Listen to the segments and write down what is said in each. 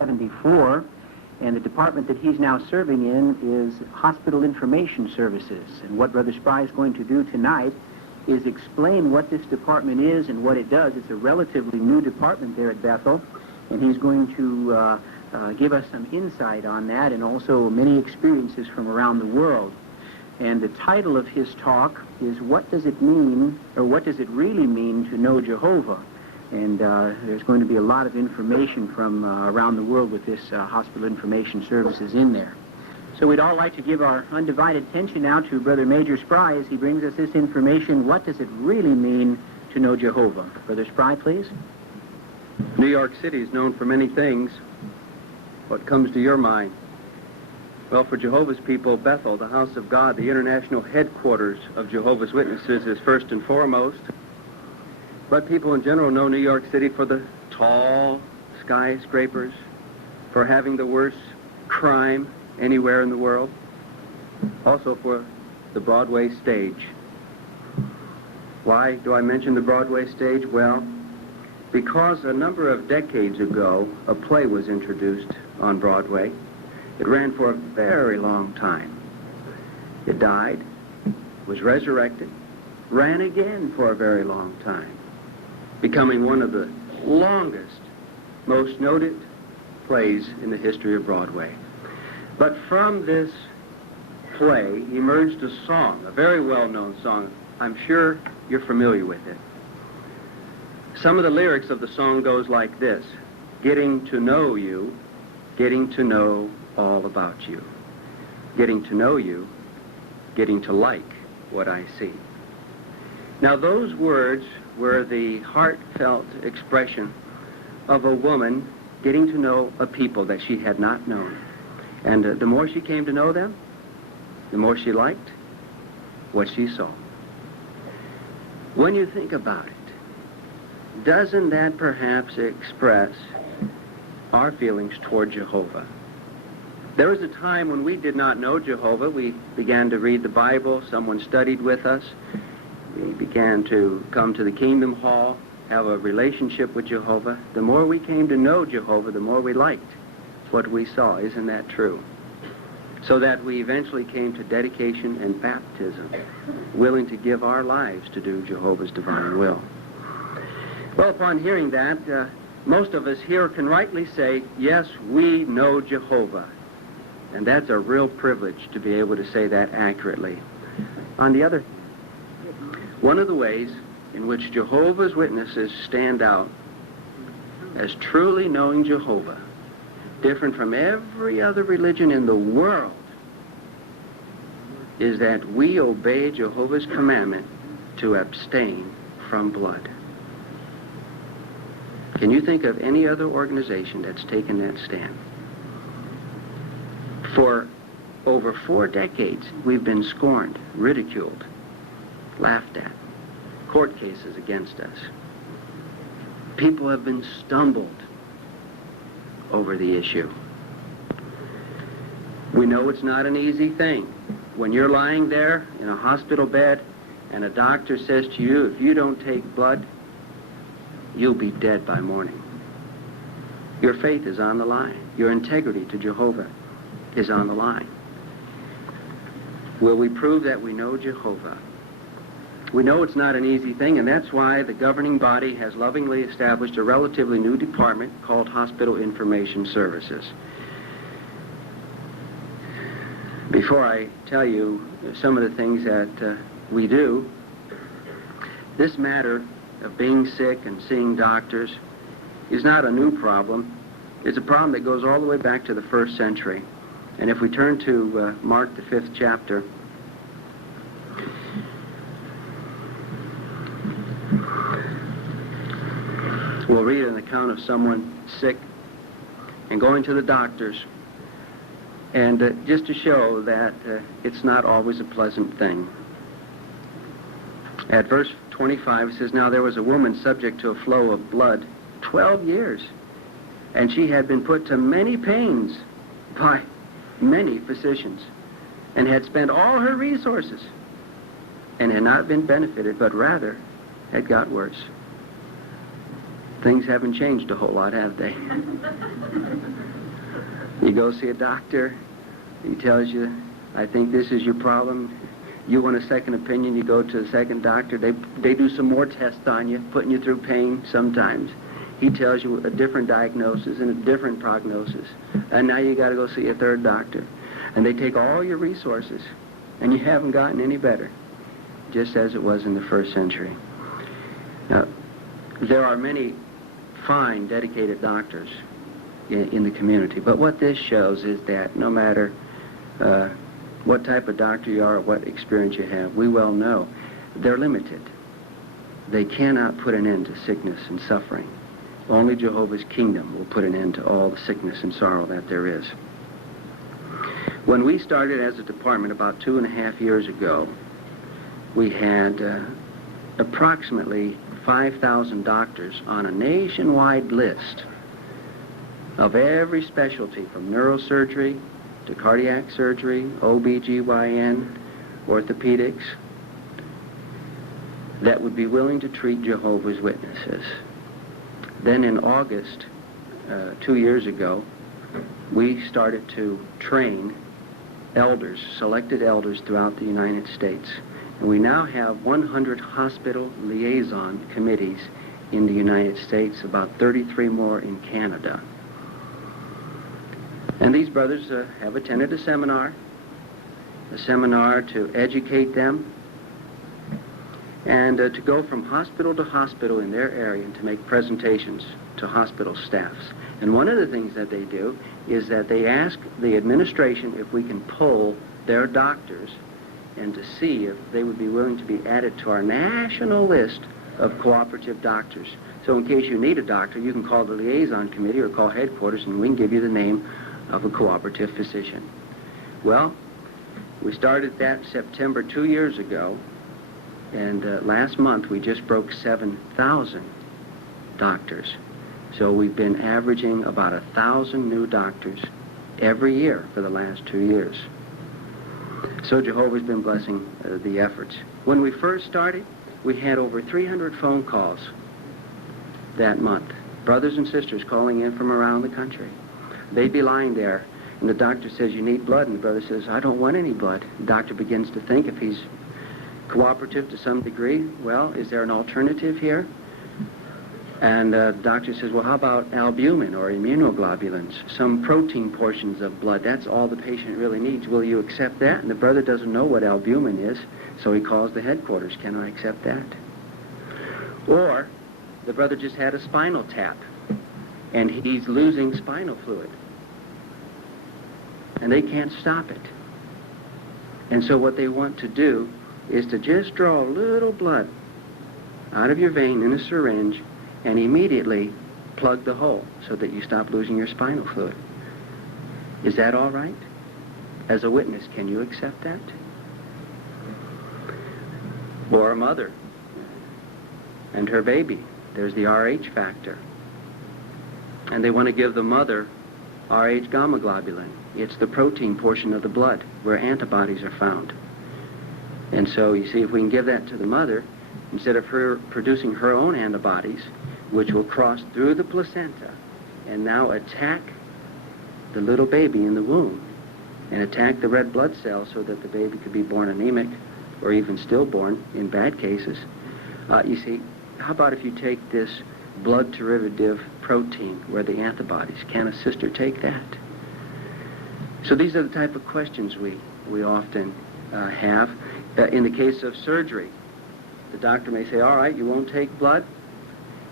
1974, and the department that he's now serving in is Hospital Information Services. And what Brother Spry is going to do tonight is explain what this department is and what it does. It's a relatively new department there at Bethel, and he's going to give us some insight on that and also many experiences from around the world. And the title of his talk is What Does It Mean, or What Does It Really Mean to Know Jehovah? And there's going to be a lot of information from around the world with this Hospital Information Services in there. So we'd all like to give our undivided attention now to Brother Major Spry as he brings us this information. What does it really mean to know Jehovah? Brother Spry, please. New York City is known for many things. What comes to your mind? Well, for Jehovah's people, Bethel, the house of God, the international headquarters of Jehovah's Witnesses, is first and foremost. But people in general know New York City for the tall skyscrapers, for having the worst crime anywhere in the world, also for the Broadway stage. Why do I mention the Broadway stage? Well, because a number of decades ago, a play was introduced on Broadway. It ran for a very long time. It died, was resurrected, ran again for a very long time, becoming one of the longest, most noted plays in the history of Broadway. But from this play emerged a song, a very well-known song. I'm sure you're familiar with it. Some of the lyrics of the song goes like this: getting to know you, getting to know all about you, getting to know you, getting to like what I see. Now those words were the heartfelt expression of a woman getting to know a people that she had not known. And the more she came to know them, the more she liked what she saw. When you think about it, doesn't that perhaps express our feelings toward Jehovah? There was a time when we did not know Jehovah. We began to read the Bible. Someone studied with us. We began to come to the Kingdom Hall, have a relationship with Jehovah. The more we came to know Jehovah, the more we liked what we saw. Isn't that true? So that we eventually came to dedication and baptism, willing to give our lives to do Jehovah's divine will. Well, upon hearing that, most of us here can rightly say, yes, we know Jehovah. And that's a real privilege to be able to say that accurately. On the other hand, one of the ways in which Jehovah's Witnesses stand out as truly knowing Jehovah, different from every other religion in the world, is that we obey Jehovah's commandment to abstain from blood. Can you think of any other organization that's taken that stand? For over 4 decades, we've been scorned, ridiculed, laughed at, court cases against us. People have been stumbled over the issue. We know it's not an easy thing. When you're lying there in a hospital bed and a doctor says to you, if you don't take blood, you'll be dead by morning. Your faith is on the line. Your integrity to Jehovah is on the line. Will we prove that we know Jehovah? We know it's not an easy thing, and that's why the governing body has lovingly established a relatively new department called Hospital Information Services. Before I tell you some of the things that we do, this matter of being sick and seeing doctors is not a new problem. It's a problem that goes all the way back to the 1st century. And if we turn to Mark, the 5th chapter, we'll read an account of someone sick and going to the doctors, and just to show that it's not always a pleasant thing. At verse 25, it says, now there was a woman subject to a flow of blood 12 years, and she had been put to many pains by many physicians, and had spent all her resources, and had not been benefited, but rather had got worse. Things haven't changed a whole lot, have they? You go see a doctor, he tells you, I think this is your problem. You want a second opinion, you go to a second doctor. They do some more tests on you, putting you through pain sometimes. He tells you a different diagnosis and a different prognosis. And now you got to go see a third doctor. And they take all your resources, and you haven't gotten any better, just as it was in the first century. Now, there are many fine, dedicated doctors in the community, but what this shows is that no matter what type of doctor you are or what experience you have, we well know they're limited. They cannot put an end to sickness and suffering. Only Jehovah's kingdom will put an end to all the sickness and sorrow that there is. When we started as a department about 2.5 years ago, we had approximately 5,000 doctors on a nationwide list of every specialty, from neurosurgery to cardiac surgery, OB/GYN, orthopedics, that would be willing to treat Jehovah's Witnesses. Then in August, 2 years ago, we started to train elders, selected elders throughout the United States. And we now have 100 hospital liaison committees in the United States, about 33 more in Canada. And these brothers have attended a seminar to educate them, and to go from hospital to hospital in their area and to make presentations to hospital staffs. And one of the things that they do is that they ask the administration if we can poll their doctors and to see if they would be willing to be added to our national list of cooperative doctors. So in case you need a doctor, you can call the liaison committee or call headquarters, and we can give you the name of a cooperative physician. Well, we started that September 2 years ago, and last month we just broke 7,000 doctors. So we've been averaging about 1,000 new doctors every year for the last 2 years. So Jehovah's been blessing the efforts. When we first started, we had over 300 phone calls that month. Brothers and sisters calling in from around the country. They'd be lying there, and the doctor says, you need blood, and the brother says, I don't want any blood. The doctor begins to think, if he's cooperative to some degree, well, is there an alternative here? And the doctor says, well, how about albumin or immunoglobulins, some protein portions of blood? That's all the patient really needs. Will you accept that? And the brother doesn't know what albumin is, so he calls the headquarters. Can I accept that? Or the brother just had a spinal tap, and he's losing spinal fluid, and they can't stop it. And so what they want to do is to just draw a little blood out of your vein in a syringe and immediately plug the hole so that you stop losing your spinal fluid. Is that all right? As a witness, can you accept that? Or a mother and her baby. There's the RH factor. And they want to give the mother RH gamma globulin. It's the protein portion of the blood where antibodies are found. And so, you see, if we can give that to the mother, instead of her producing her own antibodies, which will cross through the placenta and now attack the little baby in the womb and attack the red blood cells so that the baby could be born anemic or even stillborn in bad cases. You see, how about if you take this blood derivative protein where the antibodies, can a sister take that? So these are the type of questions we often have. In the case of surgery, the doctor may say, all right, you won't take blood?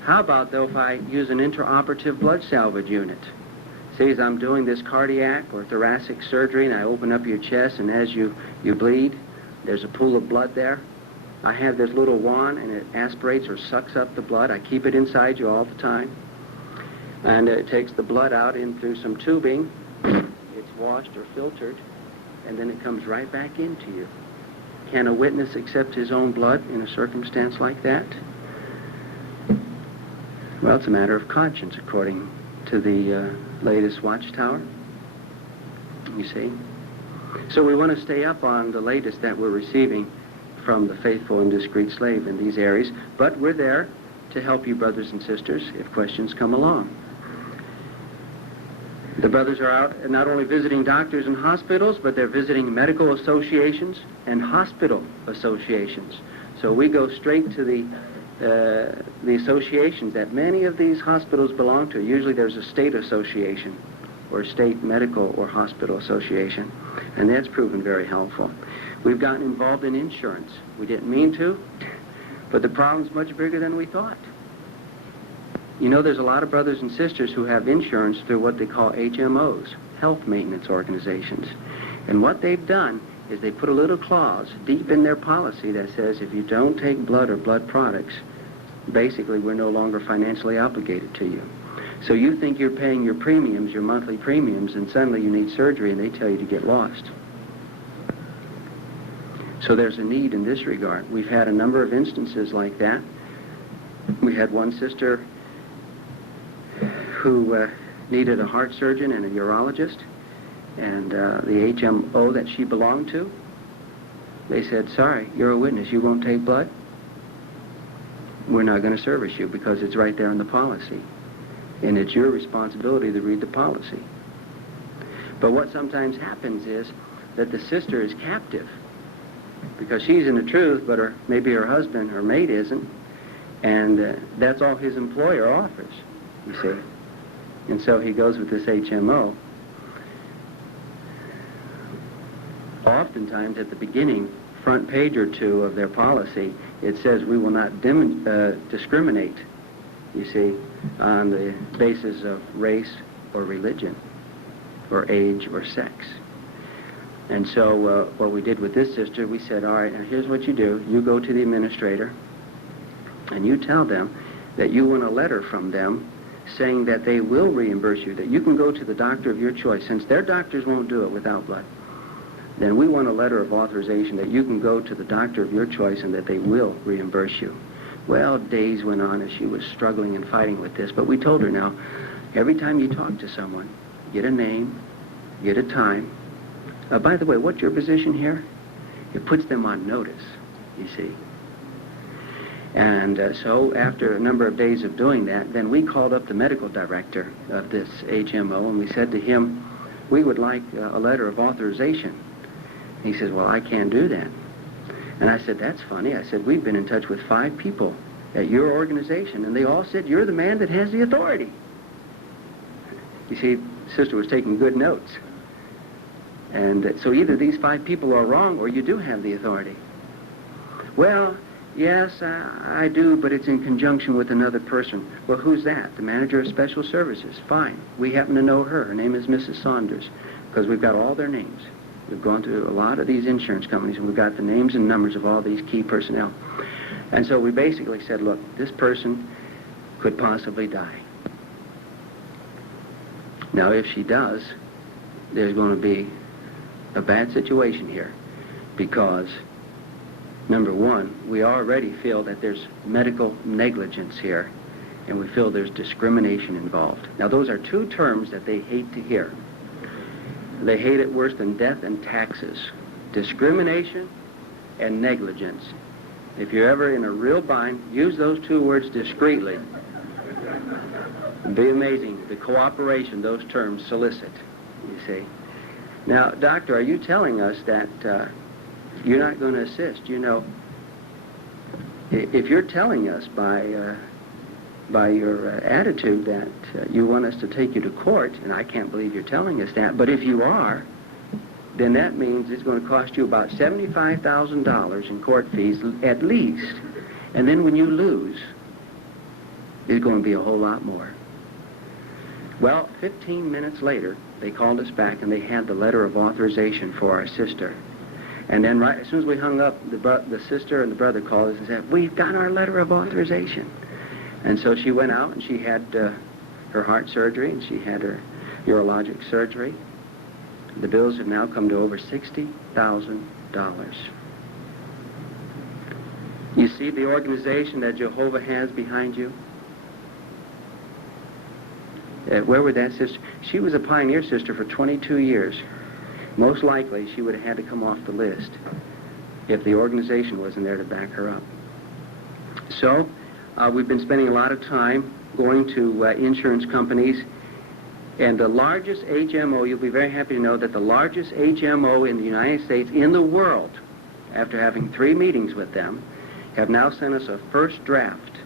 How about, though, if I use an intraoperative blood salvage unit? Say, as I'm doing this cardiac or thoracic surgery, and I open up your chest, and as you bleed, there's a pool of blood there. I have this little wand, and it aspirates or sucks up the blood. I keep it inside you all the time. And it takes the blood out in through some tubing. It's washed or filtered, and then it comes right back into you. Can a witness accept his own blood in a circumstance like that? Well, it's a matter of conscience, according to the latest Watchtower, you see. So we want to stay up on the latest that we're receiving from the faithful and discreet slave in these areas, but we're there to help you, brothers and sisters, if questions come along. The brothers are out not only visiting doctors and hospitals, but they're visiting medical associations and hospital associations. So we go straight to the associations that many of these hospitals belong to. Usually there's a state association or state medical or hospital association, and that's proven very helpful. We've gotten involved in insurance. We didn't mean to, but the problem's much bigger than we thought. You know, there's a lot of brothers and sisters who have insurance through what they call HMOs, health maintenance organizations. And what they've done is they put a little clause deep in their policy that says if you don't take blood or blood products, basically we're no longer financially obligated to you. So you think you're paying your premiums, your monthly premiums, and suddenly you need surgery and they tell you to get lost. So there's a need in this regard. We've had a number of instances like that. We had one sister who needed a heart surgeon and a urologist, and the HMO that she belonged to, they said, sorry, you're a witness, you won't take blood? We're not going to service you because it's right there in the policy. And it's your responsibility to read the policy. But what sometimes happens is that the sister is captive because she's in the truth, but maybe her husband, her mate isn't, and that's all his employer offers, you see. And so he goes with this HMO. Oftentimes at the beginning, front page or two of their policy, it says we will not discriminate, you see, on the basis of race or religion or age or sex. And so what we did with this sister, we said, all right, now here's what you do. You go to the administrator and you tell them that you want a letter from them saying that they will reimburse you, that you can go to the doctor of your choice. Since their doctors won't do it without blood, then we want a letter of authorization that you can go to the doctor of your choice and that they will reimburse you. Well, days went on as she was struggling and fighting with this, but we told her now, every time you talk to someone, get a name, get a time. By the way, what's your position here? It puts them on notice, you see. And so after a number of days of doing that, then we called up the medical director of this HMO and we said to him, we would like a letter of authorization. He says, well, I can't do that. And I said, that's funny. I said, we've been in touch with 5 people at your organization, and they all said, you're the man that has the authority. You see, Sister was taking good notes. And so either these 5 people are wrong or you do have the authority. Well, yes, I do, but it's in conjunction with another person. Well, who's that? The manager of special services. Fine. We happen to know her. Her name is Mrs. Saunders, because we've got all their names. We've gone to a lot of these insurance companies, and we've got the names and numbers of all these key personnel. And so we basically said, look, this person could possibly die. Now, if she does, there's going to be a bad situation here, because number one, we already feel that there's medical negligence here, and we feel there's discrimination involved. Now, those are 2 terms that they hate to hear. They hate it worse than death and taxes. Discrimination and negligence. If you're ever in a real bind, use those 2 words discreetly. It'd be amazing the cooperation those terms solicit, you see. Now, doctor, are you telling us that you're not going to assist? You know, if you're telling us by your attitude that you want us to take you to court, and I can't believe you're telling us that, but if you are, then that means it's going to cost you about $75,000 in court fees at least. And then when you lose, it's going to be a whole lot more. Well, 15 minutes later, they called us back and they had the letter of authorization for our sister. And then right as soon as we hung up, the sister and the brother called us and said, we've got our letter of authorization. And so she went out and she had her heart surgery and she had her urologic surgery. The bills have now come to over $60,000. You see the organization that Jehovah has behind you? Where would that sister? She was a pioneer sister for 22 years. Most likely she would have had to come off the list if the organization wasn't there to back her up. So we've been spending a lot of time going to insurance companies And the largest HMO, you'll be very happy to know that the largest HMO in the United States, in the world, after having 3 meetings with them, have now sent us a first draft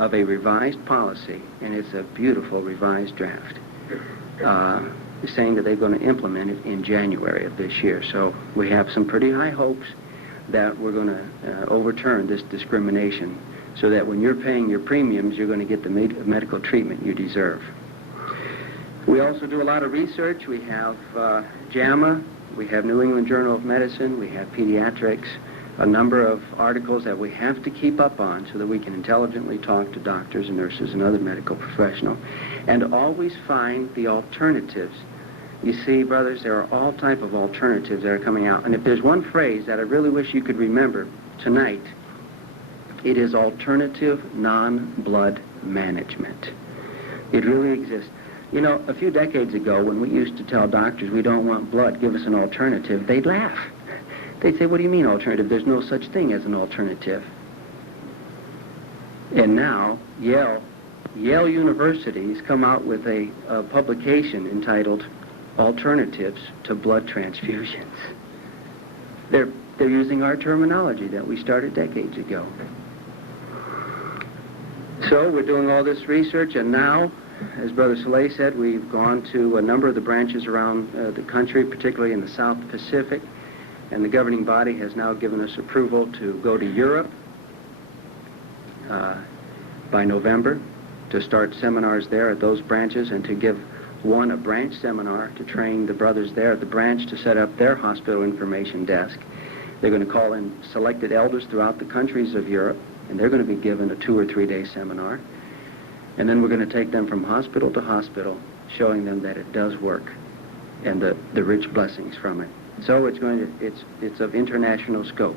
of a revised policy, and it's a beautiful revised draft, saying that they're going to implement it in January of this year. So we have some pretty high hopes that we're going to overturn this discrimination so that when you're paying your premiums, you're going to get the medical treatment you deserve. We also do a lot of research. We have JAMA, we have New England Journal of Medicine, we have Pediatrics, a number of articles that we have to keep up on so that we can intelligently talk to doctors and nurses and other medical professionals and always find the alternatives. You see, brothers, there are all type of alternatives that are coming out. And if there's one phrase that I really wish you could remember tonight, it is alternative non-blood management. It really exists. You know, a few decades ago, when we used to tell doctors we don't want blood, give us an alternative, they'd laugh. They'd say, what do you mean alternative? There's no such thing as an alternative. And now, Yale University's come out with a publication entitled Alternatives to Blood Transfusions. They're using our terminology that we started decades ago. So we're doing all this research, and now, as Brother Soleil said, we've gone to a number of the branches around the country, particularly in the South Pacific, and the governing body has now given us approval to go to Europe by November to start seminars there at those branches and to give a branch seminar to train the brothers there at the branch to set up their hospital information desk. They're going to call in selected elders throughout the countries of Europe, and they're going to be given a 2 or 3 day seminar. And then we're going to take them from hospital to hospital, showing them that it does work and the rich blessings from it. So it's of international scope.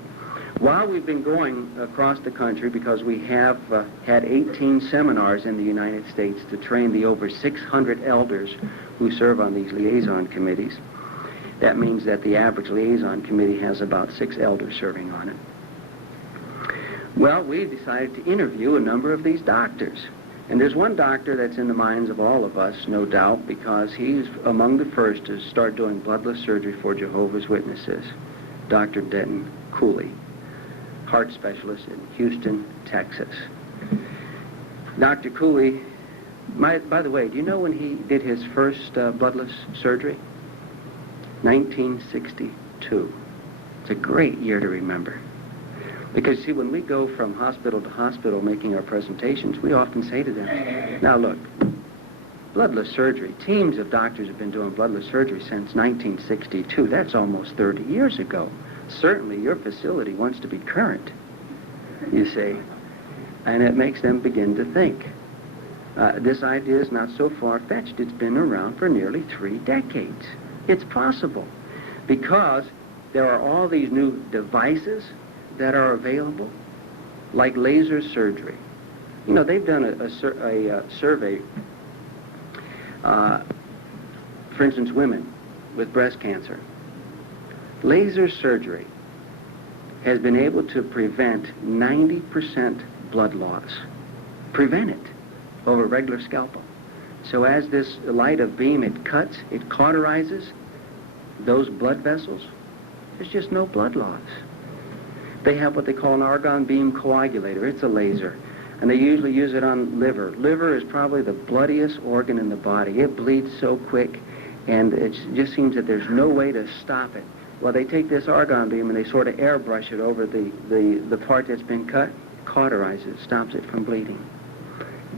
While we've been going across the country, because we have had 18 seminars in the United States to train the over 600 elders who serve on these liaison committees, that means that the average liaison committee has about 6 elders serving on it. Well, we decided to interview a number of these doctors. And there's one doctor that's in the minds of all of us, no doubt, because he's among the first to start doing bloodless surgery for Jehovah's Witnesses, Dr. Denton Cooley, heart specialist in Houston, Texas. Dr. Cooley, by the way, do you know when he did his first bloodless surgery? 1962. It's a great year to remember. Because, see, when we go from hospital to hospital making our presentations, we often say to them, now look, bloodless surgery, teams of doctors have been doing bloodless surgery since 1962. That's almost 30 years ago. Certainly your facility wants to be current, you see. And it makes them begin to think. This idea is not so far-fetched. It's been around for nearly 3 decades. It's possible because there are all these new devices that are available, like laser surgery. You know, they've done a survey, for instance, women with breast cancer. Laser surgery has been able to prevent 90% blood loss. Prevent it over regular scalpel. So as this light of beam, it cuts, it cauterizes those blood vessels, there's just no blood loss. They have what they call an argon beam coagulator. It's a laser. And they usually use it on liver. Liver is probably the bloodiest organ in the body. It bleeds so quick, and it just seems that there's no way to stop it. Well, they take this argon beam and they sort of airbrush it over the part that's been cut, cauterizes it, stops it from bleeding.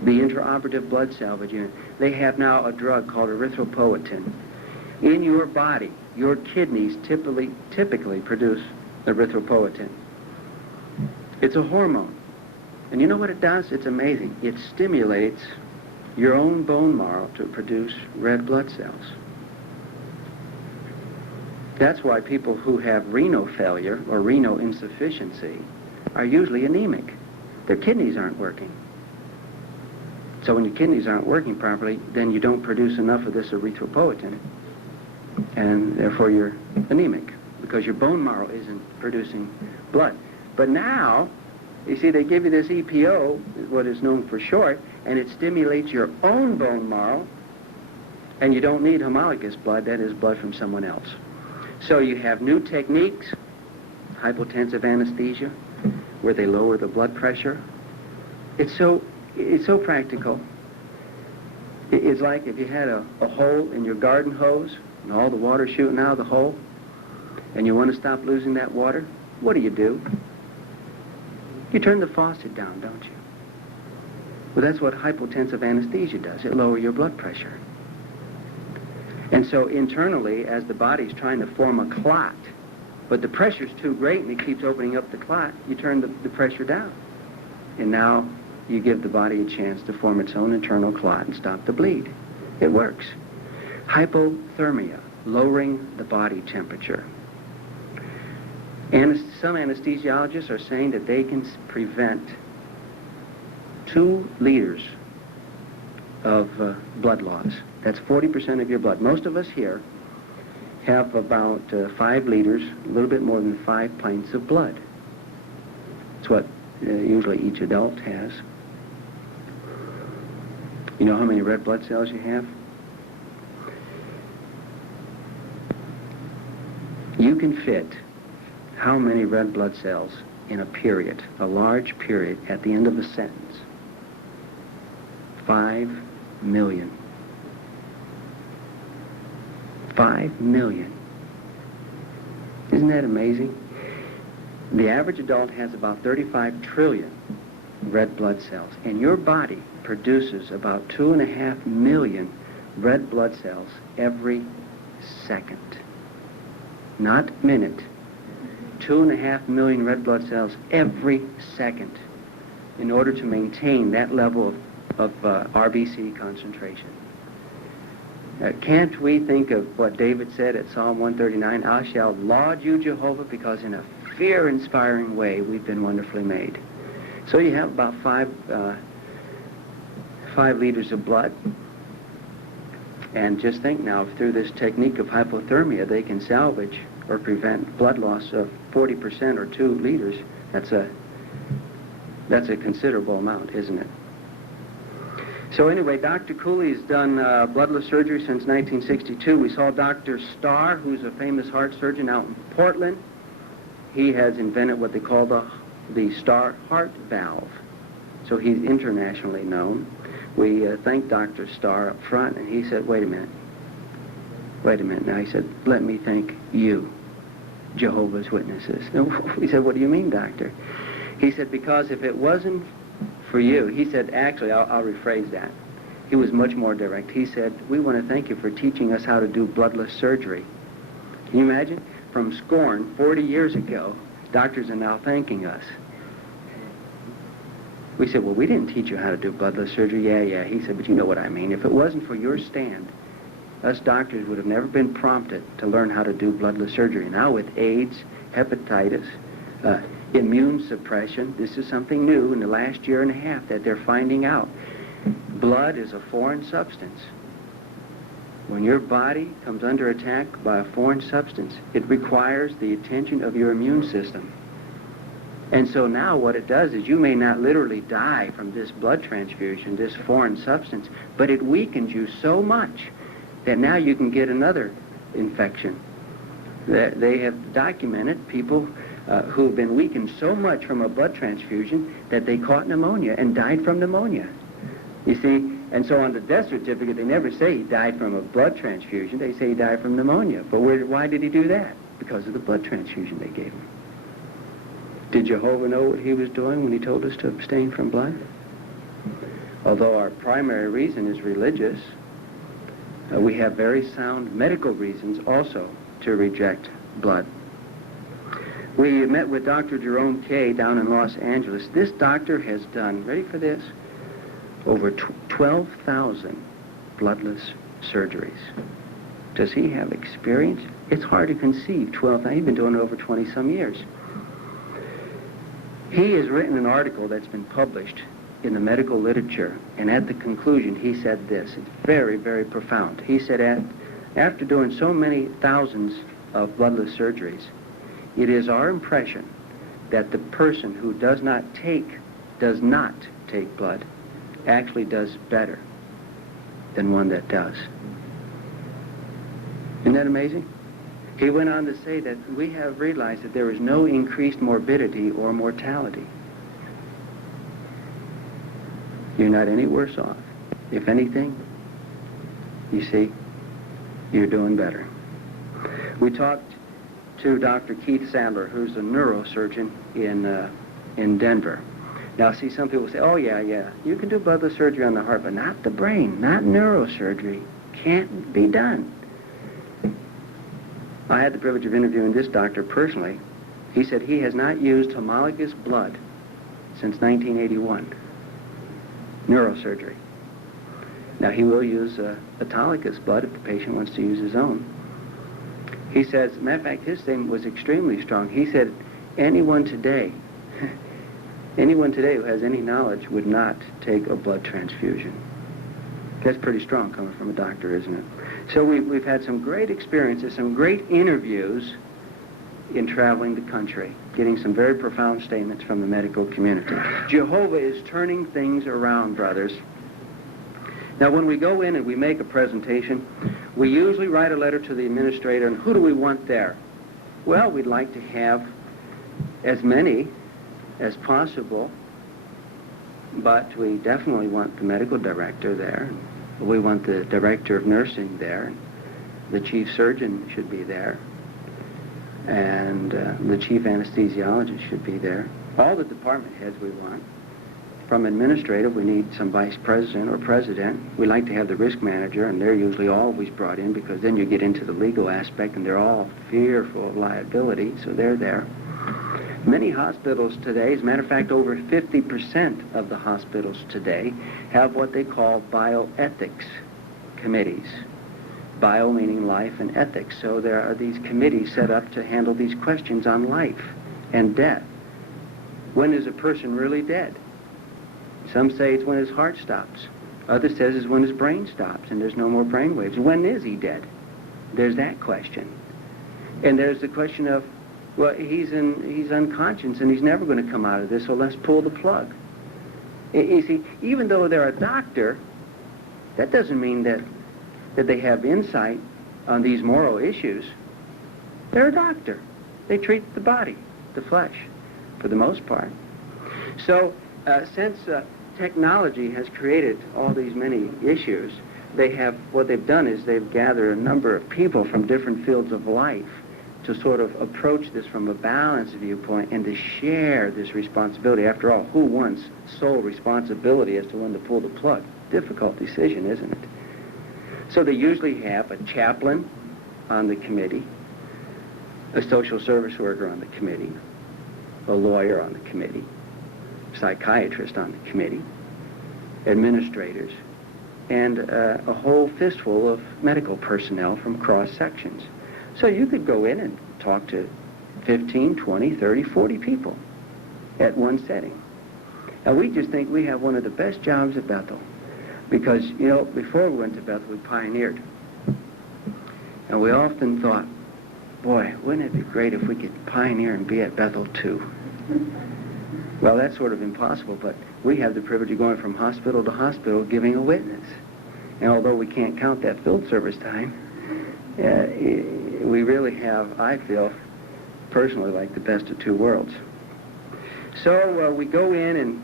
The intraoperative blood salvage unit. They have now a drug called erythropoietin. In your body, your kidneys typically produce erythropoietin. It's a hormone. And you know what it does? It's amazing. It stimulates your own bone marrow to produce red blood cells. That's why people who have renal failure or renal insufficiency are usually anemic. Their kidneys aren't working. So when your kidneys aren't working properly, then you don't produce enough of this erythropoietin, and therefore you're anemic because your bone marrow isn't producing blood. But now, you see, they give you this EPO, what is known for short, and it stimulates your own bone marrow And you don't need homologous blood, that is blood from someone else. So you have new techniques, hypotensive anesthesia, where they lower the blood pressure. It's so practical. It's like if you had a hole in your garden hose and all the water shooting out of the hole, and you want to stop losing that water, what do? You turn the faucet down, don't you? Well, that's what hypotensive anesthesia does. It lowers your blood pressure. And so internally, as the body's trying to form a clot, but the pressure's too great and it keeps opening up the clot, you turn the pressure down. And now you give the body a chance to form its own internal clot and stop the bleed. It works. Hypothermia, lowering the body temperature. Some anesthesiologists are saying that they can prevent 2 liters of blood loss. That's 40% of your blood. Most of us here have about 5 liters, a little bit more than 5 pints of blood. It's what usually each adult has. You know how many red blood cells you have? You can fit how many red blood cells in a period, a large period, at the end of a sentence? 5 million. 5 million. Isn't that amazing? The average adult has about 35 trillion red blood cells, and your body produces about 2.5 million red blood cells every second. Not minute. 2.5 million red blood cells every second in order to maintain that level of RBC concentration. Can't we think of what David said at Psalm 139, I shall laud you, Jehovah, because in a fear-inspiring way we've been wonderfully made. So you have about 5 liters of blood. And just think now, through this technique of hypothermia, they can salvage or prevent blood loss of 40% or 2 liters. That's a considerable amount, isn't it? So anyway, Dr. Cooley's done bloodless surgery since 1962. We saw Dr. Starr, who's a famous heart surgeon out in Portland. He has invented what they call the Starr heart valve. So he's internationally known. We thanked Dr. Starr up front, and he said, wait a minute. Now he said, let me thank you, Jehovah's Witnesses. We said, what do you mean, doctor? He said, because if it wasn't for you, he said, actually, I'll rephrase that. He was much more direct. He said, we want to thank you for teaching us how to do bloodless surgery. Can you imagine? From scorn 40 years ago, doctors are now thanking us. We said, well, we didn't teach you how to do bloodless surgery. Yeah. He said, but you know what I mean. If it wasn't for your stand, us doctors would have never been prompted to learn how to do bloodless surgery. Now with AIDS, hepatitis, immune suppression, this is something new in the last year and a half that they're finding out. Blood is a foreign substance. When your body comes under attack by a foreign substance, it requires the attention of your immune system. And so now what it does is you may not literally die from this blood transfusion, this foreign substance, but it weakens you so much that now you can get another infection. They have documented people who've been weakened so much from a blood transfusion that they caught pneumonia and died from pneumonia. You see, and so on the death certificate, they never say he died from a blood transfusion. They say he died from pneumonia. But why did he do that? Because of the blood transfusion they gave him. Did Jehovah know what he was doing when he told us to abstain from blood? Although our primary reason is religious, we have very sound medical reasons also to reject blood. We met with Dr. Jerome Kay down in Los Angeles. This doctor has done, ready for this, over 12,000 bloodless surgeries. Does he have experience? It's hard to conceive 12,000. He's been doing it over 20-some years. He has written an article that's been published in the medical literature, and at the conclusion he said this. It's very, very profound. He said, after doing so many thousands of bloodless surgeries, it is our impression that the person who does not take blood actually does better than one that does. Isn't that amazing? He went on to say that we have realized that there is no increased morbidity or mortality. You're not any worse off. If anything, you see, you're doing better. We talked to Dr. Keith Sandler, who's a neurosurgeon in Denver. Now, see, some people say, oh, yeah, you can do bloodless surgery on the heart, but not the brain, not neurosurgery. Can't be done. I had the privilege of interviewing this doctor personally. He said he has not used homologous blood since 1981, neurosurgery. Now, he will use autologous blood if the patient wants to use his own. He says, as a matter of fact, his thing was extremely strong. He said, anyone today who has any knowledge would not take a blood transfusion. That's pretty strong coming from a doctor, isn't it? So we've had some great experiences, some great interviews in traveling the country, getting some very profound statements from the medical community. Jehovah is turning things around, brothers. Now, when we go in and we make a presentation, we usually write a letter to the administrator, and who do we want there? Well, we'd like to have as many as possible, but we definitely want the medical director there. We want the director of nursing there. The chief surgeon should be there. And the chief anesthesiologist should be there. All the department heads we want. From administrative, we need some vice president or president. We like to have the risk manager, and they're usually always brought in because then you get into the legal aspect, and they're all fearful of liability, so they're there. Many hospitals today, as a matter of fact, over 50% of the hospitals today have what they call bioethics committees. Bio meaning life and ethics. So there are these committees set up to handle these questions on life and death. When is a person really dead? Some say it's when his heart stops. Others says it's when his brain stops and there's no more brain waves. When is he dead? There's that question. And there's the question of, well, he's unconscious and he's never going to come out of this, so let's pull the plug. You see, even though they're a doctor, that doesn't mean that they have insight on these moral issues. They're a doctor. They treat the body, the flesh, for the most part. So, since technology has created all these many issues, what they've done is they've gathered a number of people from different fields of life to sort of approach this from a balanced viewpoint and to share this responsibility. After all, who wants sole responsibility as to when to pull the plug? Difficult decision, isn't it? So they usually have a chaplain on the committee, a social service worker on the committee, a lawyer on the committee, psychiatrist on the committee, administrators, and a whole fistful of medical personnel from cross sections. So you could go in and talk to 15, 20, 30, 40 people at one setting. Now, we just think we have one of the best jobs at Bethel because, you know, before we went to Bethel, we pioneered. And we often thought, boy, wouldn't it be great if we could pioneer and be at Bethel too? Well, that's sort of impossible, but we have the privilege of going from hospital to hospital giving a witness. And although we can't count that field service time, we really have, I feel, personally, like the best of two worlds. So we go in and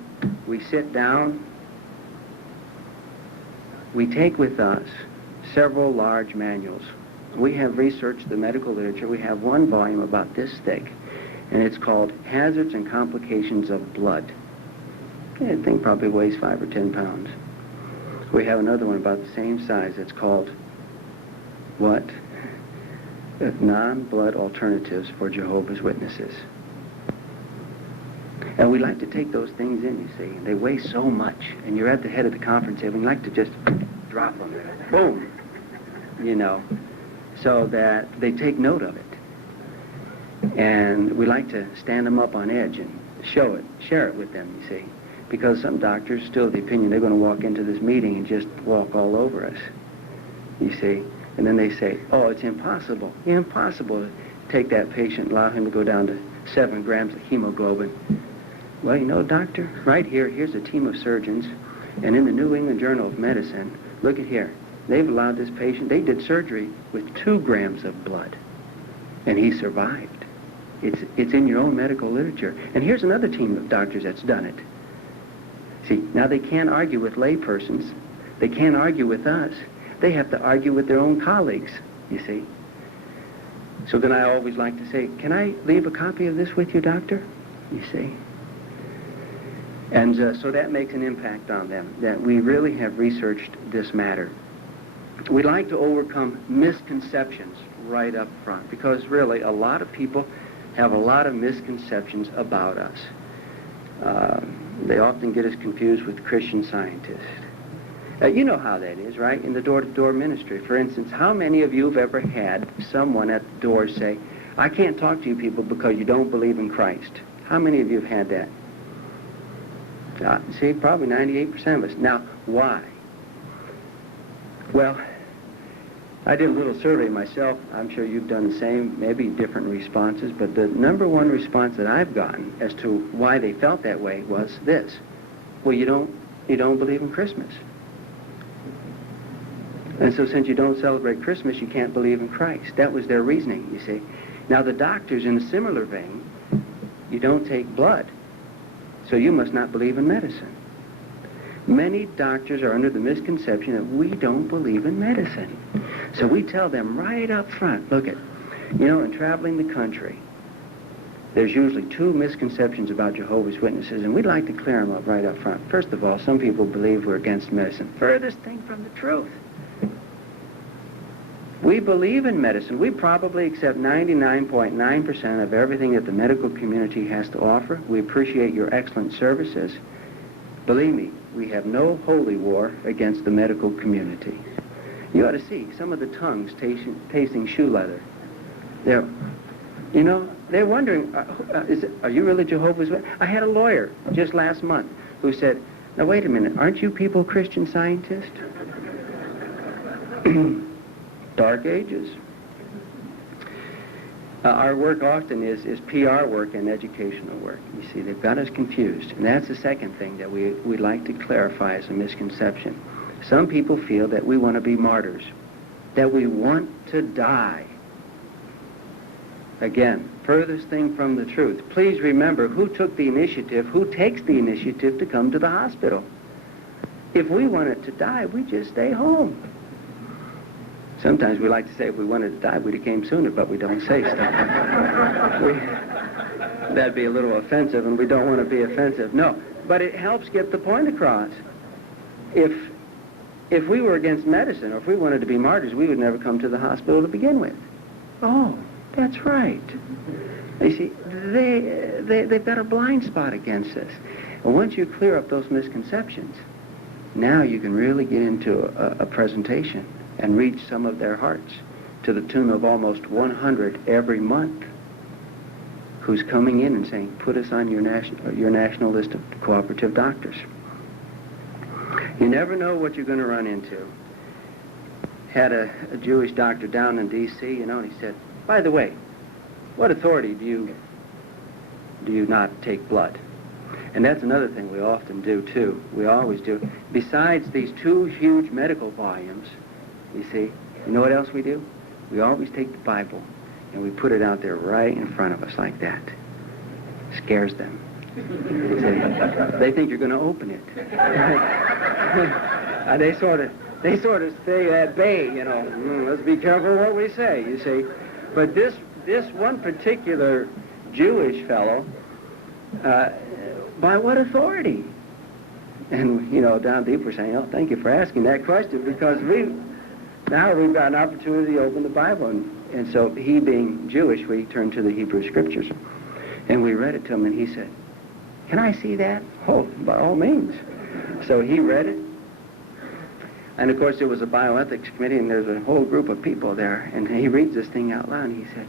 we sit down. We take with us several large manuals. We have researched the medical literature. We have one volume about this thick, and it's called Hazards and Complications of Blood. I think probably weighs 5 or 10 pounds. We have another one about the same size. It's called what? Non-blood alternatives for Jehovah's Witnesses. And we like to take those things in, you see. And they weigh so much. And you're at the head of the conference table, and we like to just drop them. Boom! You know, so that they take note of it. And we like to stand them up on edge and show it, share it with them, you see. Because some doctors still have the opinion they're going to walk into this meeting and just walk all over us, you see. And then they say, oh, it's impossible. Impossible to take that patient, allow him to go down to 7 grams of hemoglobin. Well, you know, doctor, right here, here's a team of surgeons, and in the New England Journal of Medicine, look at here. They've allowed this patient, they did surgery with 2 grams of blood, and he survived. It's in your own medical literature. And here's another team of doctors that's done it. See, now they can't argue with laypersons. They can't argue with us. They have to argue with their own colleagues, you see. So then I always like to say, can I leave a copy of this with you, doctor? You see. And so that makes an impact on them, that we really have researched this matter. We like to overcome misconceptions right up front, because really a lot of people have a lot of misconceptions about us. They often get us confused with Christian Scientists. You know how that is, right? In the door-to-door ministry. For instance, how many of you have ever had someone at the door say, I can't talk to you people because you don't believe in Christ? How many of you have had that? See, probably 98% of us. Now, why? Well, I did a little survey myself. I'm sure you've done the same, maybe different responses, but the number one response that I've gotten as to why they felt that way was this. Well, you don't believe in Christmas. And so since you don't celebrate Christmas, you can't believe in Christ. That was their reasoning, you see. Now the doctors, in a similar vein, you don't take blood, so you must not believe in medicine. Many doctors are under the misconception that we don't believe in medicine. So we tell them right up front, look, in traveling the country, there's usually 2 misconceptions about Jehovah's Witnesses, and we'd like to clear them up right up front. First of all, some people believe we're against medicine. Furthest thing from the truth. We believe in medicine. We probably accept 99.9% of everything that the medical community has to offer. We appreciate your excellent services. Believe me, we have no holy war against the medical community. You ought to see some of the tongues tasting shoe leather. They're wondering, are you really Jehovah's Witness? I had a lawyer just last month who said, now wait a minute, aren't you people Christian Scientists? Dark ages. Our work often is PR work and educational work. You see, they've got us confused. And that's the second thing that we'd like to clarify as a misconception. Some people feel that we want to be martyrs, that we want to die. Again, furthest thing from the truth. Please remember who took the initiative, who takes the initiative to come to the hospital. If we wanted to die, we just stay home. Sometimes we like to say if we wanted to die, we'd have came sooner, but we don't say stuff like that. That'd be a little offensive, and we don't want to be offensive. No, but it helps get the point across. If we were against medicine, or if we wanted to be martyrs, we would never come to the hospital to begin with. Oh, that's right. You see, they've got a blind spot against us. And once you clear up those misconceptions, now you can really get into a presentation and reach some of their hearts to the tune of almost 100 every month who's coming in and saying, put us on your national list of cooperative doctors. You never know what you're going to run into. Had a Jewish doctor down in D.C., and he said, by the way, what authority do you not take blood? And that's another thing we often do, too. We always do. Besides these 2 huge medical volumes, you see, you know what else we do? We always take the Bible and we put it out there right in front of us like that. Scares them. They think you're going to open it. And they sort of stay at bay, let's be careful what we say, you see. But this one particular Jewish fellow, by what authority? And, down deep we're saying, thank you for asking that question, because now we've got an opportunity to open the Bible. And so he being Jewish, we turned to the Hebrew Scriptures. And we read it to him, and he said, can I see that? Oh, by all means. So he read it. And, of course, there was a bioethics committee, and there's a whole group of people there. And he reads this thing out loud, and he said,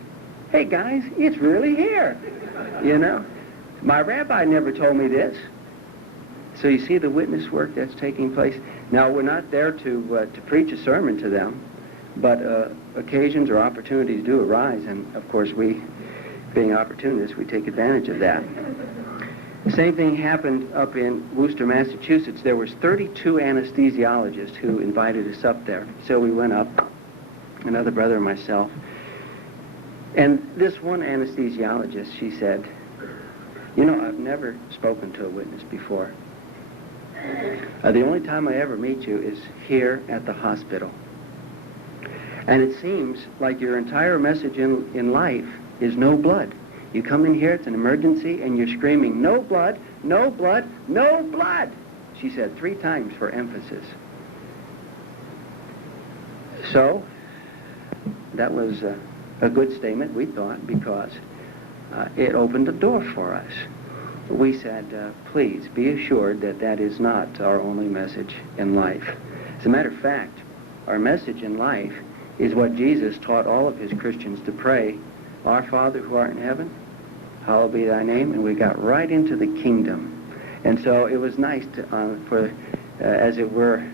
hey, guys, it's really here. My rabbi never told me this. So you see the witness work that's taking place. Now, we're not there to preach a sermon to them, but occasions or opportunities do arise, and, of course, we, being opportunists, we take advantage of that. The same thing happened up in Worcester, Massachusetts. There was 32 anesthesiologists who invited us up there. So we went up, another brother and myself. And this one anesthesiologist, she said, you know, I've never spoken to a witness before. The only time I ever meet you is here at the hospital. And it seems like your entire message in life is no blood. You come in here, it's an emergency, and you're screaming, no blood, no blood, no blood! She said 3 times for emphasis. So, that was a good statement, we thought, because it opened the door for us. We said, please be assured that that is not our only message in life. As a matter of fact, our message in life is what Jesus taught all of his Christians to pray, Our Father who art in heaven, hallowed be thy name, and we got right into the kingdom. And so it was nice to, as it were,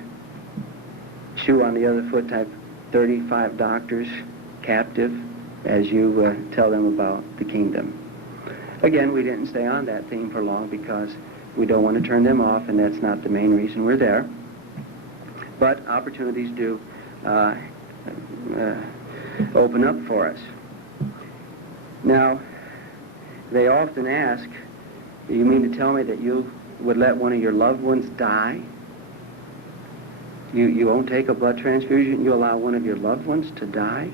shoe on the other foot type 35 doctors captive as you tell them about the kingdom. Again, we didn't stay on that theme for long because we don't want to turn them off, and that's not the main reason we're there. But opportunities do open up for us. Now, they often ask, you mean to tell me that you would let one of your loved ones die? You won't take a blood transfusion, you allow one of your loved ones to die?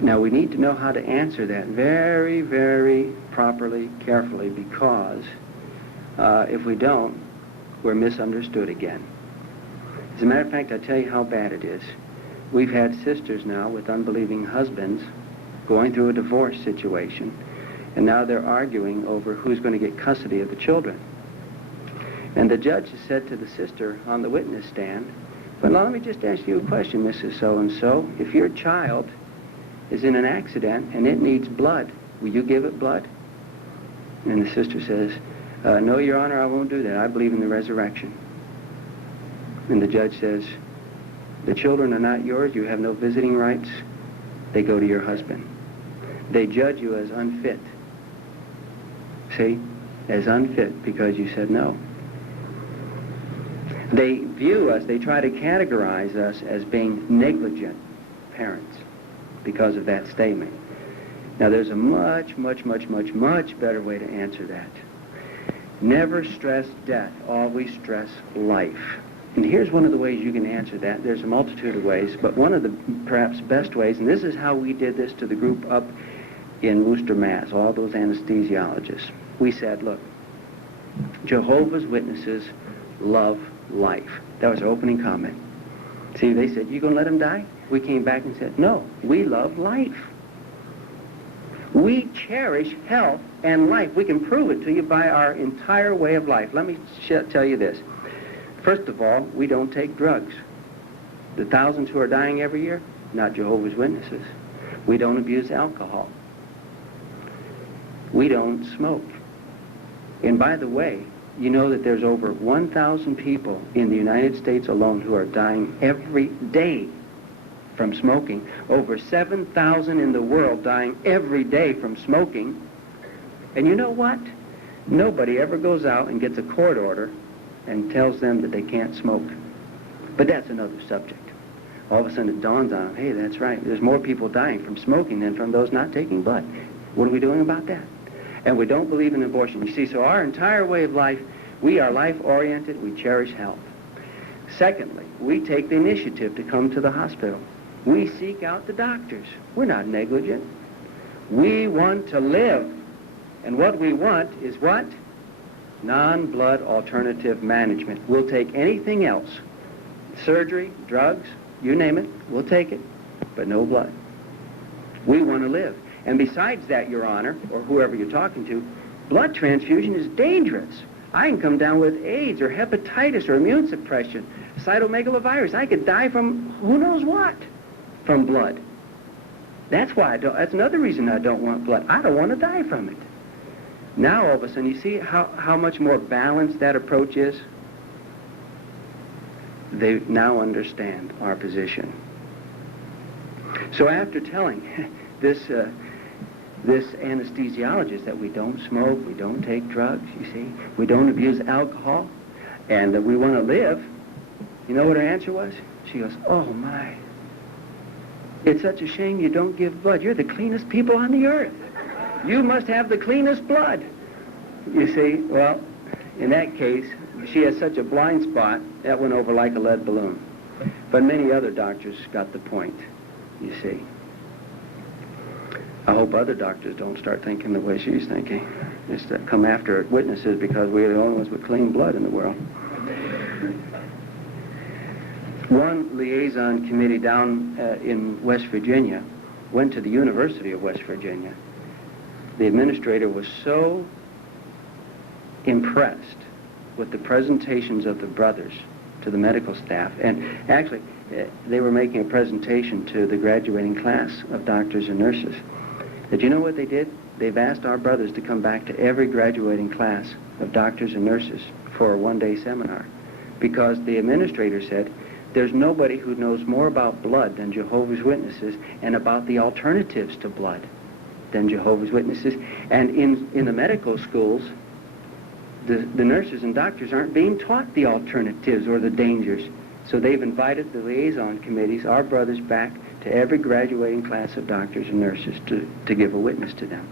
Now, we need to know how to answer that very, very properly, carefully, because if we don't, we're misunderstood again. As a matter of fact, I'll tell you how bad it is. We've had sisters now with unbelieving husbands going through a divorce situation, and now they're arguing over who's going to get custody of the children. And the judge has said to the sister on the witness stand, well, now let me just ask you a question, Mrs. So-and-so. If your child is in an accident and it needs blood, will you give it blood? And the sister says, no, Your Honor, I won't do that. I believe in the resurrection. And the judge says, the children are not yours. You have no visiting rights. They go to your husband. They judge you as unfit. See? As unfit because you said no. They view us, they try to categorize us as being negligent parents because of that statement. Now, there's a much, much, much, much, much better way to answer that. Never stress death, always stress life. And here's one of the ways you can answer that. There's a multitude of ways, but one of the perhaps best ways, and this is how we did this to the group up in Worcester, Mass., all those anesthesiologists. We said, look, Jehovah's Witnesses love life. That was our opening comment. See, they said, you going to let them die? We came back and said, no, we love life. We cherish health and life. We can prove it to you by our entire way of life. Let me tell you this. First of all, we don't take drugs. The thousands who are dying every year, not Jehovah's Witnesses. We don't abuse alcohol. We don't smoke. And by the way, you know that there's over 1,000 people in the United States alone who are dying every day from smoking. Over 7,000 in the world dying every day from smoking. And you know what? Nobody ever goes out and gets a court order and tells them that they can't smoke. But that's another subject. All of a sudden it dawns on them, hey, that's right. There's more people dying from smoking than from those not taking blood. What are we doing about that? And we don't believe in abortion. You see, so our entire way of life, we are life-oriented, we cherish health. Secondly, we take the initiative to come to the hospital. We seek out the doctors. We're not negligent. We want to live. And what we want is what? Non-blood alternative management. We'll take anything else. Surgery, drugs, you name it, we'll take it, but no blood. We want to live. And besides that, Your Honor, or whoever you're talking to, blood transfusion is dangerous. I can come down with AIDS or hepatitis or immune suppression, cytomegalovirus. I could die from who knows what from blood. That's why that's another reason I don't want blood. I don't want to die from it. Now, all of a sudden, you see how much more balanced that approach is? They now understand our position. So after telling this this anesthesiologist that we don't smoke, we don't take drugs, you see, we don't abuse alcohol, and that we want to live. You know what her answer was? She goes, "Oh my, it's such a shame you don't give blood. You're the cleanest people on the earth. You must have the cleanest blood." You see, well, in that case, she has such a blind spot, that went over like a lead balloon. But many other doctors got the point, you see. I hope other doctors don't start thinking the way she's thinking. Just to come after witnesses because we're the only ones with clean blood in the world. One liaison committee down in West Virginia went to the University of West Virginia. The administrator was so impressed with the presentations of the brothers to the medical staff, and actually they were making a presentation to the graduating class of doctors and nurses. Did you know what they did? They've asked our brothers to come back to every graduating class of doctors and nurses for a one-day seminar, because the administrator said there's nobody who knows more about blood than Jehovah's Witnesses, and about the alternatives to blood than Jehovah's Witnesses. And in the medical schools, the nurses and doctors aren't being taught the alternatives or the dangers. So they've invited the liaison committees, our brothers, back to every graduating class of doctors and nurses to give a witness to them.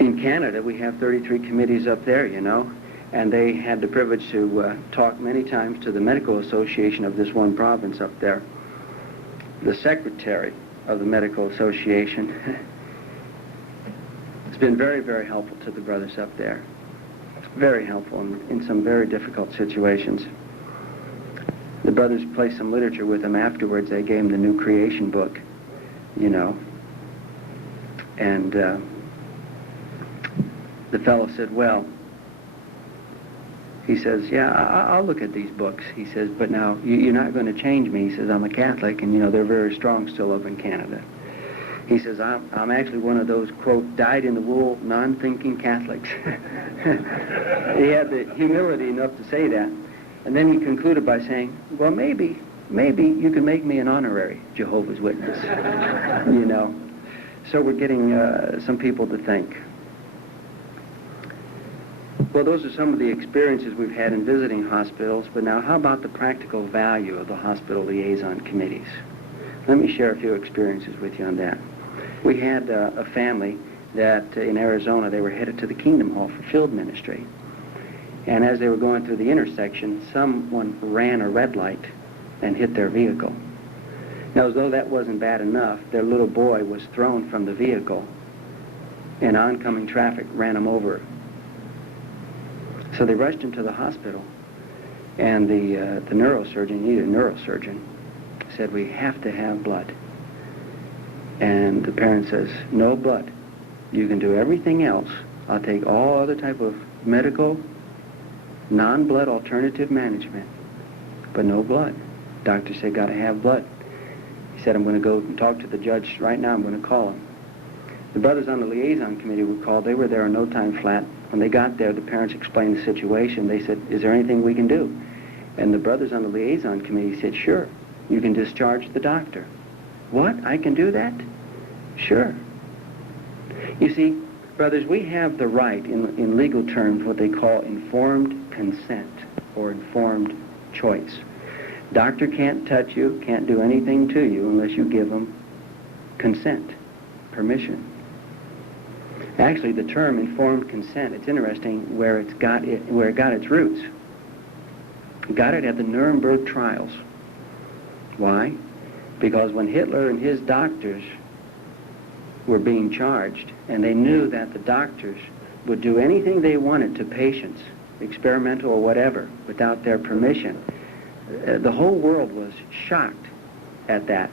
In Canada, we have 33 committees up there, you know, and they had the privilege to talk many times to the medical association of this one province up there. The secretary of the medical association has been very, very helpful to the brothers up there. Very helpful in some very difficult situations. The brothers placed some literature with them afterwards. They gave him the New Creation book, you know. And the fellow said, well, he says, yeah, I'll look at these books. He says, but now you're not going to change me. He says, I'm a Catholic, and, you know, they're very strong still up in Canada. He says, I'm actually one of those, quote, dyed-in-the-wool, non-thinking Catholics. He had the humility enough to say that. And then he concluded by saying, well, maybe you can make me an honorary Jehovah's Witness, you know. So we're getting some people to think. Well, those are some of the experiences we've had in visiting hospitals, but now how about the practical value of the hospital liaison committees? Let me share a few experiences with you on that. We had a family that in Arizona, they were headed to the Kingdom Hall for field ministry. And as they were going through the intersection, someone ran a red light and hit their vehicle. Now, as though that wasn't bad enough, their little boy was thrown from the vehicle, and oncoming traffic ran him over. So they rushed him to the hospital, and the neurosurgeon, needed a neurosurgeon, said, we have to have blood. And the parent says, no blood. You can do everything else. I'll take all other type of medical, non-blood alternative management, but no blood. Doctor said, got to have blood. He said, I'm going to go and talk to the judge right now. I'm going to call him. The brothers on the liaison committee were called. They were there in no time flat. When they got there, the parents explained the situation. They said, is there anything we can do? And the brothers on the liaison committee said, sure, you can discharge the doctor. What? I can do that? Sure. You see, brothers, we have the right, in legal terms, what they call informed consent or informed choice. Doctor can't touch you, can't do anything to you unless you give them consent, permission. Actually, the term informed consent, it's interesting where it got its roots. It got it at the Nuremberg trials. Why? Because when Hitler and his doctors were being charged, and they knew that the doctors would do anything they wanted to patients, experimental or whatever, without their permission, the whole world was shocked at that.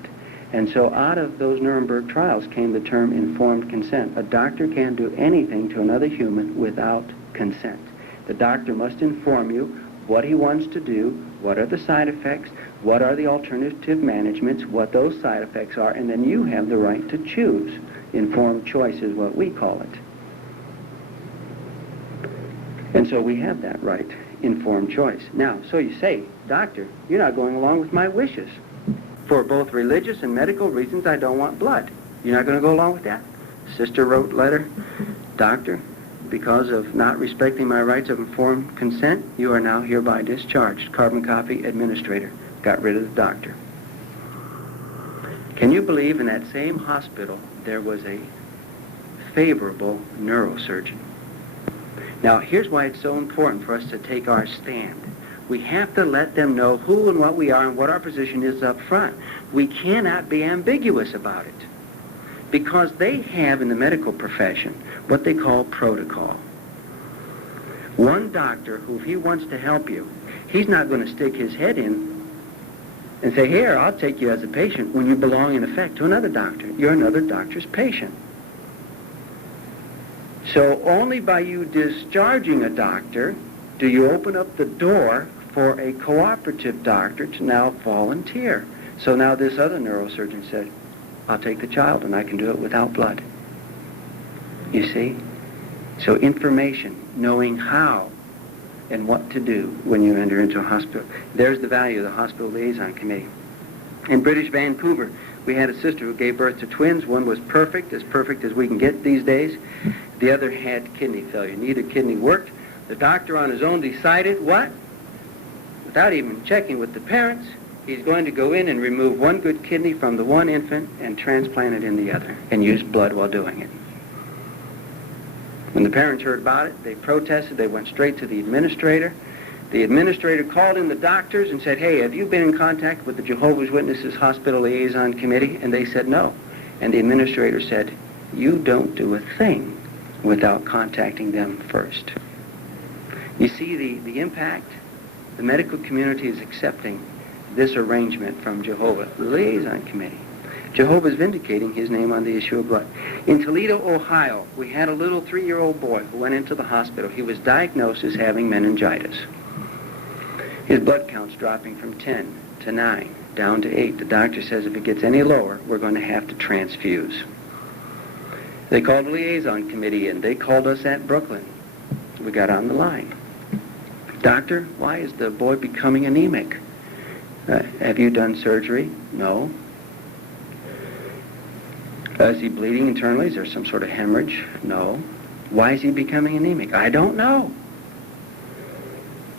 And so out of those Nuremberg trials came the term informed consent. A doctor can't do anything to another human without consent. The doctor must inform you what he wants to do, what are the side effects, what are the alternative managements, what those side effects are, and then you have the right to choose. Informed choice is what we call it. And so we have that right, informed choice. Now, so you say, doctor, you're not going along with my wishes. For both religious and medical reasons, I don't want blood. You're not going to go along with that? Sister wrote letter, Doctor, because of not respecting my rights of informed consent, you are now hereby discharged. Carbon copy, administrator. Got rid of the doctor. Can you believe in that same hospital there was a favorable neurosurgeon? Now, here's why it's so important for us to take our stand. We have to let them know who and what we are and what our position is up front. We cannot be ambiguous about it, because they have in the medical profession what they call protocol. One doctor who, if he wants to help you, he's not going to stick his head in and say, here, I'll take you as a patient, when you belong in effect to another doctor. You're another doctor's patient. So only by you discharging a doctor do you open up the door for a cooperative doctor to now volunteer. So now this other neurosurgeon said, I'll take the child and I can do it without blood. You see? So information, knowing how and what to do when you enter into a hospital. There's the value of the Hospital Liaison Committee. In British Vancouver, we had a sister who gave birth to twins. One was perfect as we can get these days. The other had kidney failure. Neither kidney worked. The doctor on his own decided, what? Without even checking with the parents, he's going to go in and remove one good kidney from the one infant and transplant it in the other, and use blood while doing it. When the parents heard about it, they protested. They went straight to the administrator. The administrator called in the doctors and said, hey, have you been in contact with the Jehovah's Witnesses Hospital Liaison Committee? And they said no. And the administrator said, you don't do a thing without contacting them first. You see the impact? The medical community is accepting this arrangement from Jehovah, the Liaison Committee. Jehovah's vindicating his name on the issue of blood. In Toledo, Ohio, we had a little 3-year-old boy who went into the hospital. He was diagnosed as having meningitis. His blood count's dropping from 10 to 9, down to 8. The doctor says if it gets any lower, we're going to have to transfuse. They called the Liaison Committee in. They called us at Brooklyn. We got on the line. Doctor, why is the boy becoming anemic? Have you done surgery? No. Is he bleeding internally? Is there some sort of hemorrhage? No. Why is he becoming anemic? I don't know.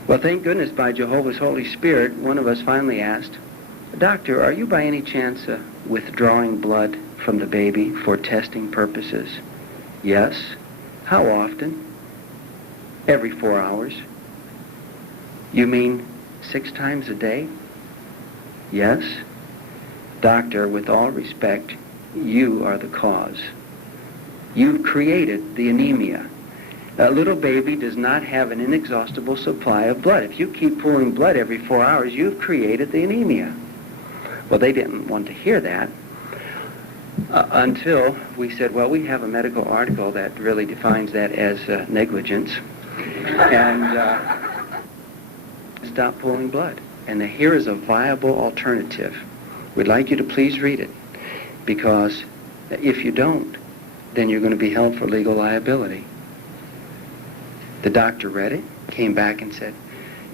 Well, thank goodness by Jehovah's Holy Spirit, one of us finally asked, Doctor, are you by any chance withdrawing blood from the baby for testing purposes? Yes. How often? Every 4 hours. You mean 6 times a day? Yes. Doctor, with all respect, you are the cause. You've created the anemia. A little baby does not have an inexhaustible supply of blood. If you keep pulling blood every 4 hours, you've created the anemia. Well, they didn't want to hear that until we said, well, we have a medical article that really defines that as negligence. And stop pulling blood. And here is a viable alternative. We'd like you to please read it, because if you don't, then you're going to be held for legal liability. The doctor read it, came back and said,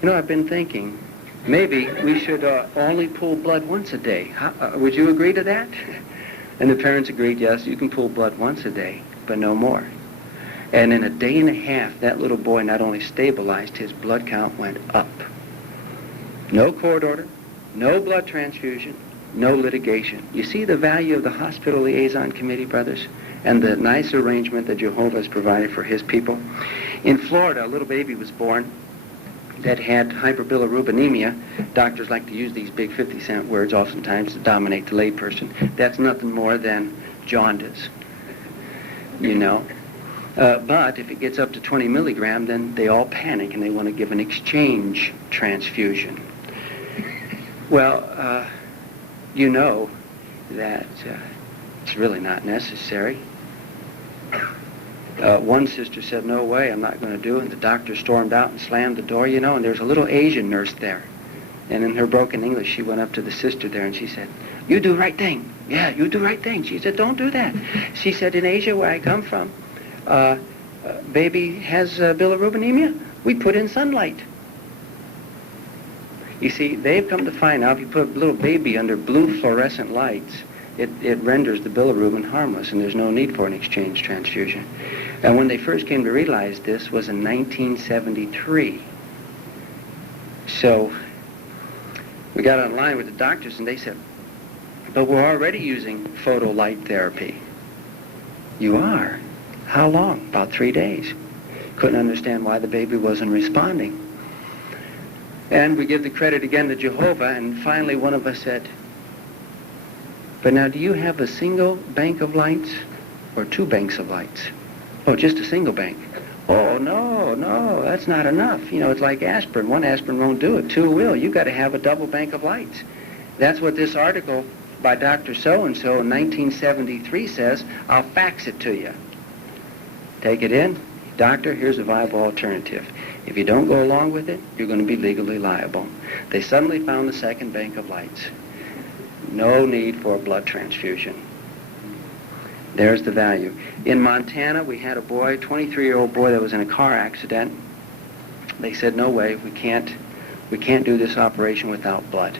you know, I've been thinking, maybe we should only pull blood once a day. Would you agree to that? And the parents agreed, yes, you can pull blood once a day, but no more. And in a day and a half, that little boy not only stabilized, his blood count went up. No court order, no blood transfusion, no litigation. You see the value of the Hospital Liaison Committee, brothers, and the nice arrangement that Jehovah has provided for his people. In Florida, a little baby was born that had hyperbilirubinemia. Doctors like to use these big 50-cent words oftentimes to dominate the layperson. That's nothing more than jaundice, you know. But if it gets up to 20 milligram, then they all panic and they want to give an exchange transfusion. Well, you know that it's really not necessary. One sister said, no way, I'm not going to do it. And the doctor stormed out and slammed the door, you know, and there's a little Asian nurse there. And in her broken English, she went up to the sister there and she said, you do right thing. Yeah, you do right thing. She said, don't do that. She said, in Asia, where I come from, baby has bilirubinemia, we put in sunlight. You see, they've come to find out if you put a little baby under blue fluorescent lights, it renders the bilirubin harmless, and there's no need for an exchange transfusion. And when they first came to realize this was in 1973. So we got online with the doctors, and they said, but we're already using photo light therapy. You are? How long? About 3 days. Couldn't understand why the baby wasn't responding. And we give the credit again to Jehovah, and finally one of us said, but now do you have a single bank of lights or 2 banks of lights? Oh, just a single bank. Oh, no, that's not enough. You know, it's like aspirin. 1 aspirin won't do it, 2 will. You got to have a double bank of lights. That's what this article by Dr. So-and-so in 1973 says. I'll fax it to you. Take it in. Doctor, here's a viable alternative. If you don't go along with it, you're going to be legally liable. They suddenly found the 2nd bank of lights. No need for a blood transfusion. There's the value. In Montana, we had a boy, 23-year-old boy that was in a car accident. They said, no way, we can't do this operation without blood.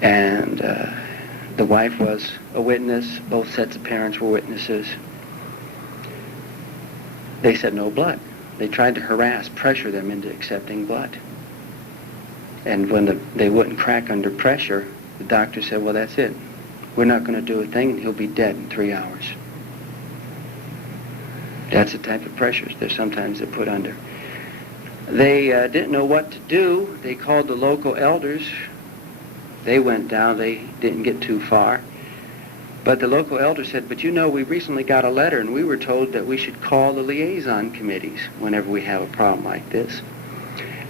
And the wife was a witness. Both sets of parents were witnesses. They said no blood. They tried to harass, pressure them into accepting blood. And when they wouldn't crack under pressure, the doctor said, well, that's it. We're not going to do a thing, and he'll be dead in 3 hours. That's the type of pressures they're sometimes put under. They didn't know what to do. They called the local elders. They went down. They didn't get too far. But the local elder said, but you know, we recently got a letter, and we were told that we should call the liaison committees whenever we have a problem like this.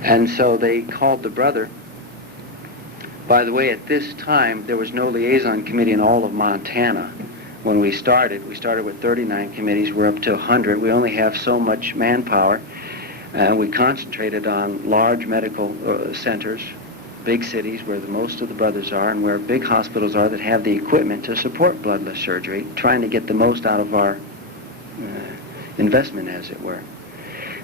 And so they called the brother. By the way, at this time, there was no liaison committee in all of Montana. When we started with 39 committees. We're up to 100. We only have so much manpower. We concentrated on large medical centers, big cities where most of the brothers are, and where big hospitals are that have the equipment to support bloodless surgery, trying to get the most out of our investment, as it were.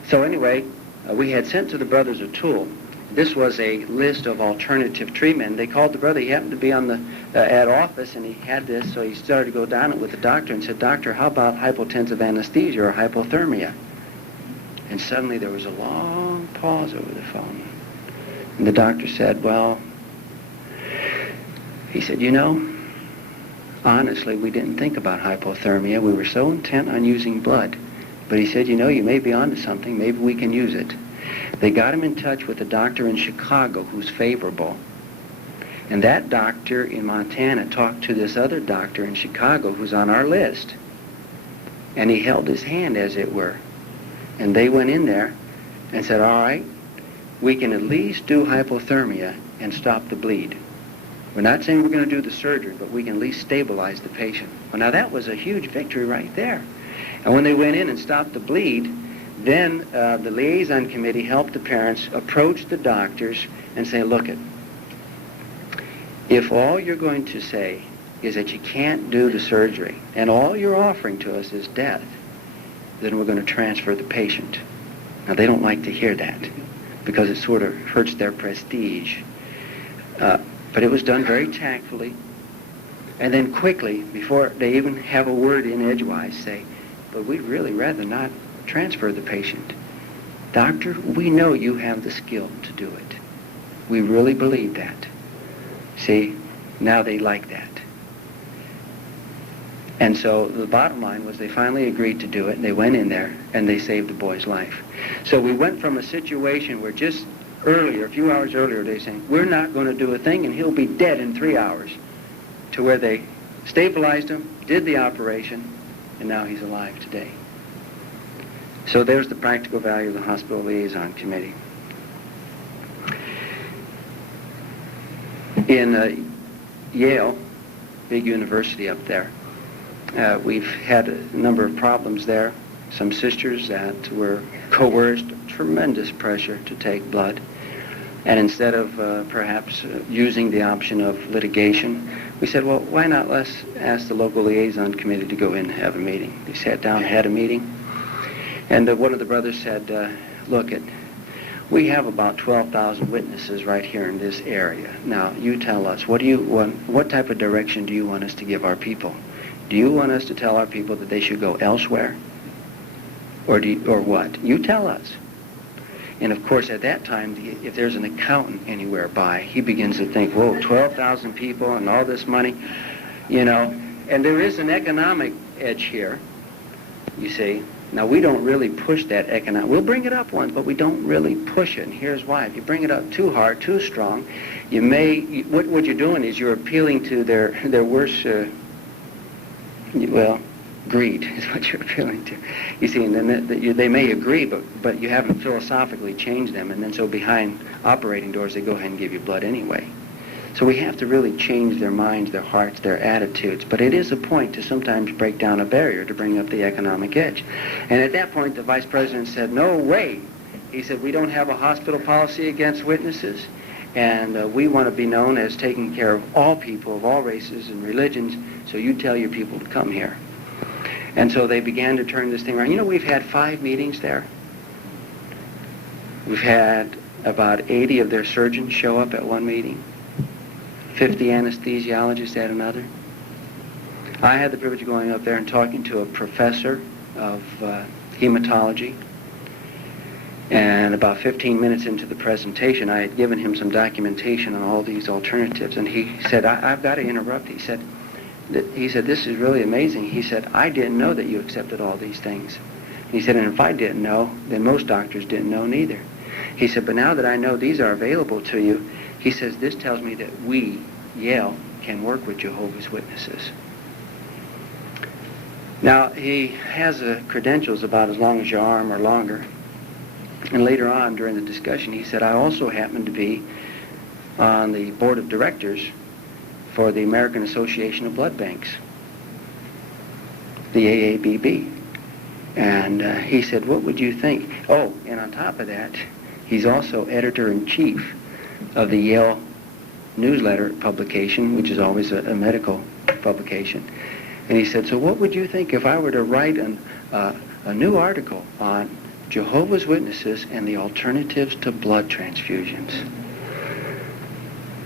So anyway, we had sent to the brothers a tool. This was a list of alternative treatment. They called the brother. He happened to be on the at office, and he had this, so he started to go down it with the doctor and said, Doctor, how about hypotensive anesthesia or hypothermia? And suddenly there was a long pause over the phone. And the doctor said, well, he said, you know, honestly, we didn't think about hypothermia. We were so intent on using blood. But he said, you know, you may be onto something. Maybe we can use it. They got him in touch with a doctor in Chicago who's favorable. And that doctor in Montana talked to this other doctor in Chicago who's on our list. And he held his hand, as it were. And they went in there and said, all right, we can at least do hypothermia and stop the bleed. We're not saying we're going to do the surgery, but we can at least stabilize the patient. Well, now that was a huge victory right there. And when they went in and stopped the bleed, then the liaison committee helped the parents approach the doctors and say, look, if all you're going to say is that you can't do the surgery and all you're offering to us is death, then we're going to transfer the patient. Now, they don't like to hear that because it sort of hurts their prestige. But it was done very tactfully. And then quickly, before they even have a word in edgewise, say, but we'd really rather not transfer the patient. Doctor, we know you have the skill to do it. We really believe that. See, now they like that. And so the bottom line was they finally agreed to do it, and they went in there, and they saved the boy's life. So we went from a situation where just earlier, a few hours earlier, they were saying, we're not going to do a thing, and he'll be dead in 3 hours, to where they stabilized him, did the operation, and now he's alive today. So there's the practical value of the Hospital Liaison Committee. In Yale, big university up there, we've had a number of problems there. Some sisters that were coerced, tremendous pressure to take blood. And instead of perhaps using the option of litigation, we said, well, why not let's ask the local liaison committee to go in and have a meeting. They sat down, had a meeting, and one of the brothers said, look, We have about 12,000 witnesses right here in this area. Now, you tell us, what type of direction do you want us to give our people? Do you want us to tell our people that they should go elsewhere? Or what? You tell us. And of course, at that time, if there's an accountant anywhere by, he begins to think, whoa, 12,000 people and all this money, you know. And there is an economic edge here, you see. Now, we don't really push that economic. We'll bring it up once, but we don't really push it. And here's why. If you bring it up too hard, too strong, you may, what you're doing is you're appealing to their worst, greed is what you're appealing to. You see, and then they may agree, but you haven't philosophically changed them, and then so behind operating doors, they go ahead and give you blood anyway. So we have to really change their minds, their hearts, their attitudes. But it is a point to sometimes break down a barrier to bring up the economic edge. And at that point, the vice president said, no way. He said, we don't have a hospital policy against witnesses, and we want to be known as taking care of all people of all races and religions, so you tell your people to come here. And so they began to turn this thing around. You know, we've had 5 meetings there. We've had about 80 of their surgeons show up at one meeting. 50 anesthesiologists at another. I had the privilege of going up there and talking to a professor of hematology. And about 15 minutes into the presentation, I had given him some documentation on all these alternatives. And he said, I've got to interrupt. He said, this is really amazing. He said, I didn't know that you accepted all these things. He said, and if I didn't know, then most doctors didn't know neither. He said, but now that I know these are available to you, he says, this tells me that we, Yale, can work with Jehovah's Witnesses. Now, he has credentials about as long as your arm or longer. And later on, during the discussion, he said, I also happen to be on the board of directors for the American Association of Blood Banks, the AABB. And he said, what would you think? Oh, and on top of that, he's also editor-in-chief of the Yale newsletter publication, which is always a medical publication. And he said, so what would you think if I were to write a new article on Jehovah's Witnesses and the alternatives to blood transfusions?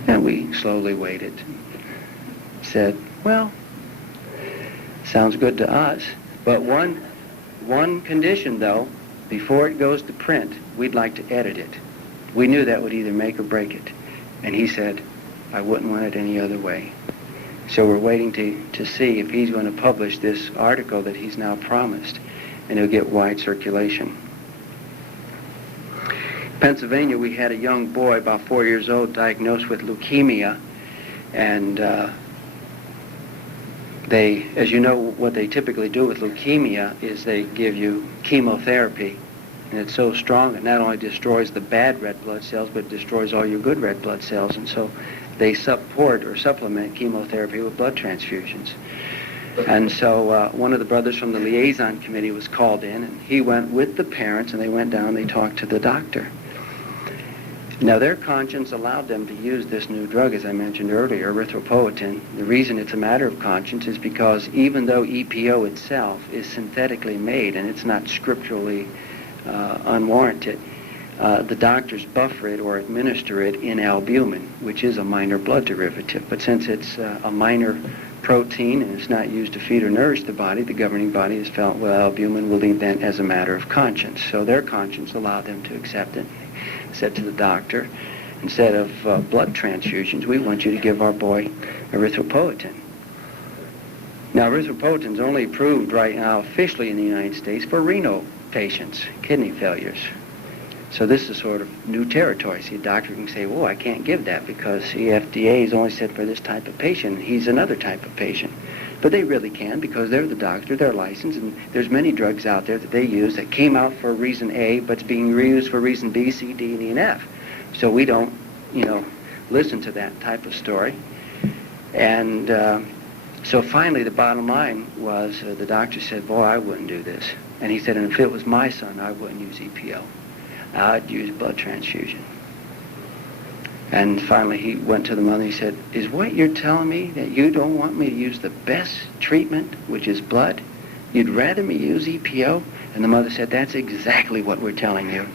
And we slowly waited. Said, well, sounds good to us, but one condition, though, before it goes to print, we'd like to edit it. We knew that would either make or break it. And he said, I wouldn't want it any other way. So we're waiting to see if he's going to publish this article that he's now promised, and it'll get wide circulation. In Pennsylvania, we had a young boy, about 4 years old, diagnosed with leukemia, and as you know, what they typically do with leukemia is they give you chemotherapy. And it's so strong it not only destroys the bad red blood cells, but it destroys all your good red blood cells. And so they support or supplement chemotherapy with blood transfusions. And so one of the brothers from the liaison committee was called in, and he went with the parents, and they went down, they talked to the doctor. Now, their conscience allowed them to use this new drug, as I mentioned earlier, erythropoietin. The reason it's a matter of conscience is because even though EPO itself is synthetically made and it's not scripturally unwarranted, the doctors buffer it or administer it in albumin, which is a minor blood derivative. But since it's a minor protein and it's not used to feed or nourish the body, the governing body has felt, well, albumin will leave that as a matter of conscience. So their conscience allowed them to accept it. Said to the doctor, instead of blood transfusions, we want you to give our boy erythropoietin. Now, erythropoietin is only approved right now officially in the United States for renal patients, kidney failures. So this is sort of new territory. See, a doctor can say, oh, I can't give that because the FDA is only said for this type of patient. He's another type of patient. But they really can because they're the doctor, they're licensed, and there's many drugs out there that they use that came out for reason A, but it's being reused for reason B, C, D, and E, and F. So we don't, listen to that type of story. And so finally the bottom line was the doctor said, boy, I wouldn't do this. And he said, and if it was my son, I wouldn't use EPO. I'd use blood transfusion. And finally he went to the mother and he said, is what you're telling me that you don't want me to use the best treatment, which is blood? You'd rather me use EPO? And the mother said, that's exactly what we're telling you.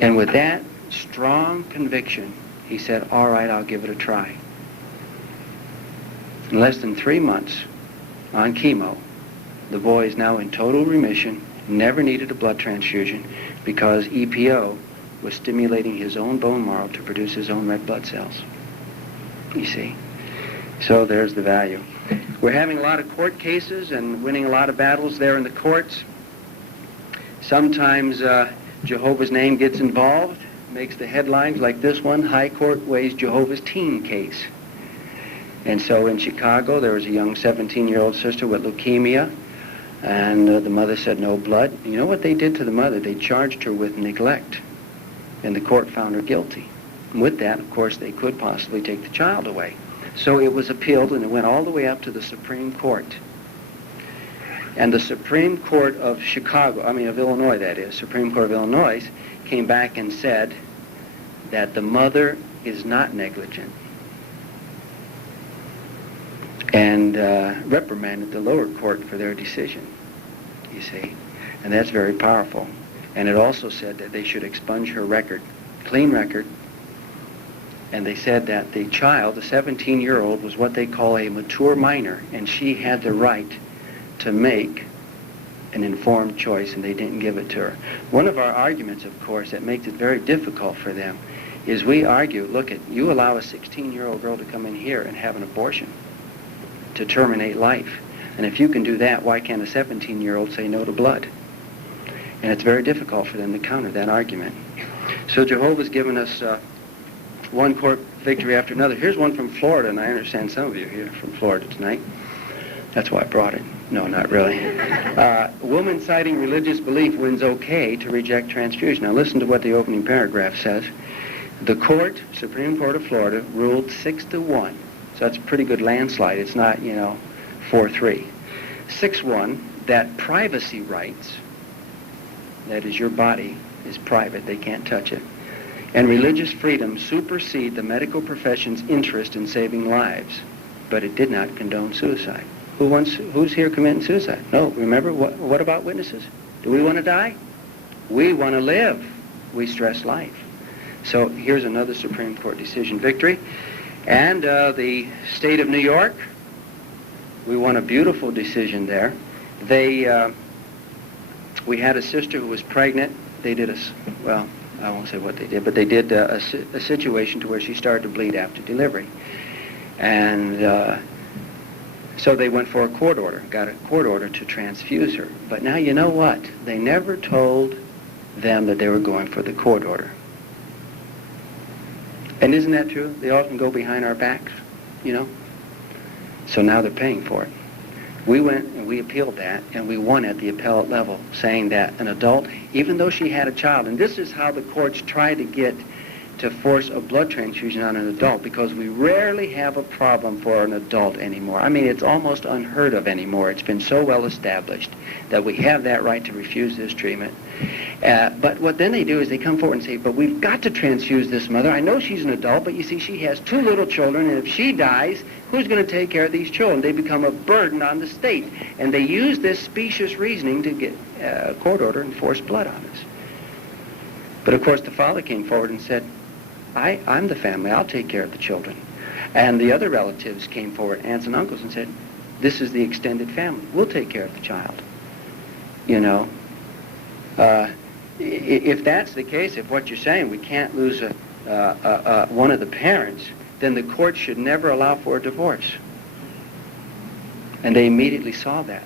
And with that strong conviction, he said, all right, I'll give it a try. In less than 3 months on chemo, the boy is now in total remission, never needed a blood transfusion because EPO was stimulating his own bone marrow to produce his own red blood cells. You see? So there's the value. We're having a lot of court cases and winning a lot of battles there in the courts. Sometimes Jehovah's name gets involved, makes the headlines like this one, High Court weighs Jehovah's teen case. And so in Chicago, there was a young 17-year-old sister with leukemia, and the mother said no blood. You know what they did to the mother? They charged her with neglect, and the court found her guilty. And with that, of course, they could possibly take the child away. So it was appealed, and it went all the way up to the Supreme Court. And the Supreme Court of of Illinois, that is, Supreme Court of Illinois, came back and said that the mother is not negligent, and reprimanded the lower court for their decision, you see. And that's very powerful. And it also said that they should expunge her record, clean record. And they said that the child, the 17-year-old, was what they call a mature minor, and she had the right to make an informed choice, and they didn't give it to her. One of our arguments, of course, that makes it very difficult for them is we argue, look, you allow a 16-year-old girl to come in here and have an abortion to terminate life. And if you can do that, why can't a 17-year-old say no to blood? And it's very difficult for them to counter that argument. So Jehovah's given us one court victory after another. Here's one from Florida, and I understand some of you here from Florida tonight. That's why I brought it. No, not really. Woman citing religious belief wins okay to reject transfusion. Now listen to what the opening paragraph says. The court, Supreme Court of Florida, ruled 6-1. So that's a pretty good landslide. It's not, 4-3. 6-1, that privacy rights, that is, your body is private, they can't touch it, and religious freedom supersede the medical profession's interest in saving lives, but it did not condone suicide. Who's here committing suicide? No, remember, what about witnesses? Do we want to die? We want to live. We stress life. So here's another Supreme Court decision victory. And the state of New York, we won a beautiful decision there. We had a sister who was pregnant. They did I won't say what they did, but they did a situation to where she started to bleed after delivery. And so they went for a court order, got a court order to transfuse her. But now you know what? They never told them that they were going for the court order. And isn't that true? They often go behind our backs, So now they're paying for it. We went and we appealed that, and we won at the appellate level, saying that an adult, even though she had a child, and this is how the courts try to get to force a blood transfusion on an adult, because we rarely have a problem for an adult anymore. I mean, it's almost unheard of anymore. It's been so well established that we have that right to refuse this treatment. But what then they do is they come forward and say, but we've got to transfuse this mother. I know she's an adult, but you see, she has 2 little children, and if she dies, who's going to take care of these children? They become a burden on the state. And they use this specious reasoning to get a court order and force blood on us. But of course, the father came forward and said, I'm the family. I'll take care of the children. And the other relatives came forward, aunts and uncles, and said, this is the extended family. We'll take care of the child. If that's the case, if what you're saying, we can't lose one of the parents, then the court should never allow for a divorce. And they immediately saw that.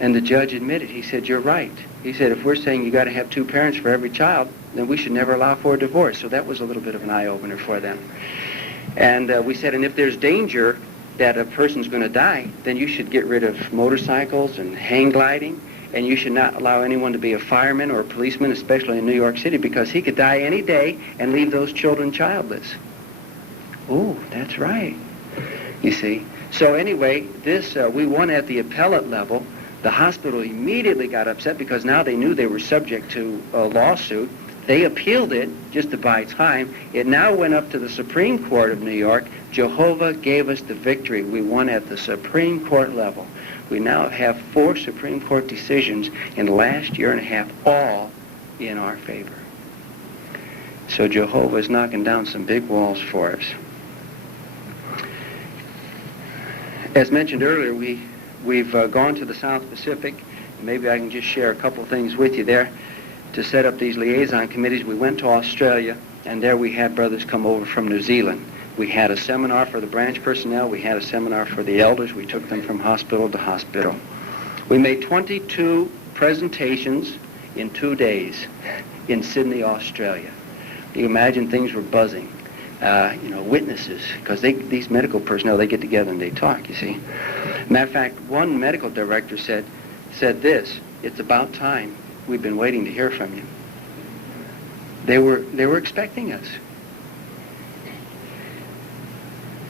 And the judge admitted, he said, you're right. He said, if we're saying you got to have 2 parents for every child, then we should never allow for a divorce. So that was a little bit of an eye-opener for them. And we said, and if there's danger that a person's going to die, then you should get rid of motorcycles and hang gliding, and you should not allow anyone to be a fireman or a policeman, especially in New York City, because he could die any day and leave those children childless. Oh, that's right. You see. So anyway, this we won at the appellate level. The hospital immediately got upset because now they knew they were subject to a lawsuit. They appealed it just to buy time. It now went up to the Supreme Court of New York. Jehovah gave us the victory. We won at the Supreme Court level. We now have 4 Supreme Court decisions in the last year and a half, all in our favor. So Jehovah is knocking down some big walls for us. As mentioned earlier, we've gone to the South Pacific. Maybe I can just share a couple things with you there. To set up these liaison committees, we went to Australia, and there we had brothers come over from New Zealand. We had a seminar for the branch personnel. We had a seminar for the elders. We took them from hospital to hospital. We made 22 presentations in 2 days in Sydney, Australia. You imagine things were buzzing. Witnesses, because these medical personnel, they get together and they talk, you see. Matter of fact, one medical director said this: "It's about time. We've been waiting to hear from you." They were expecting us.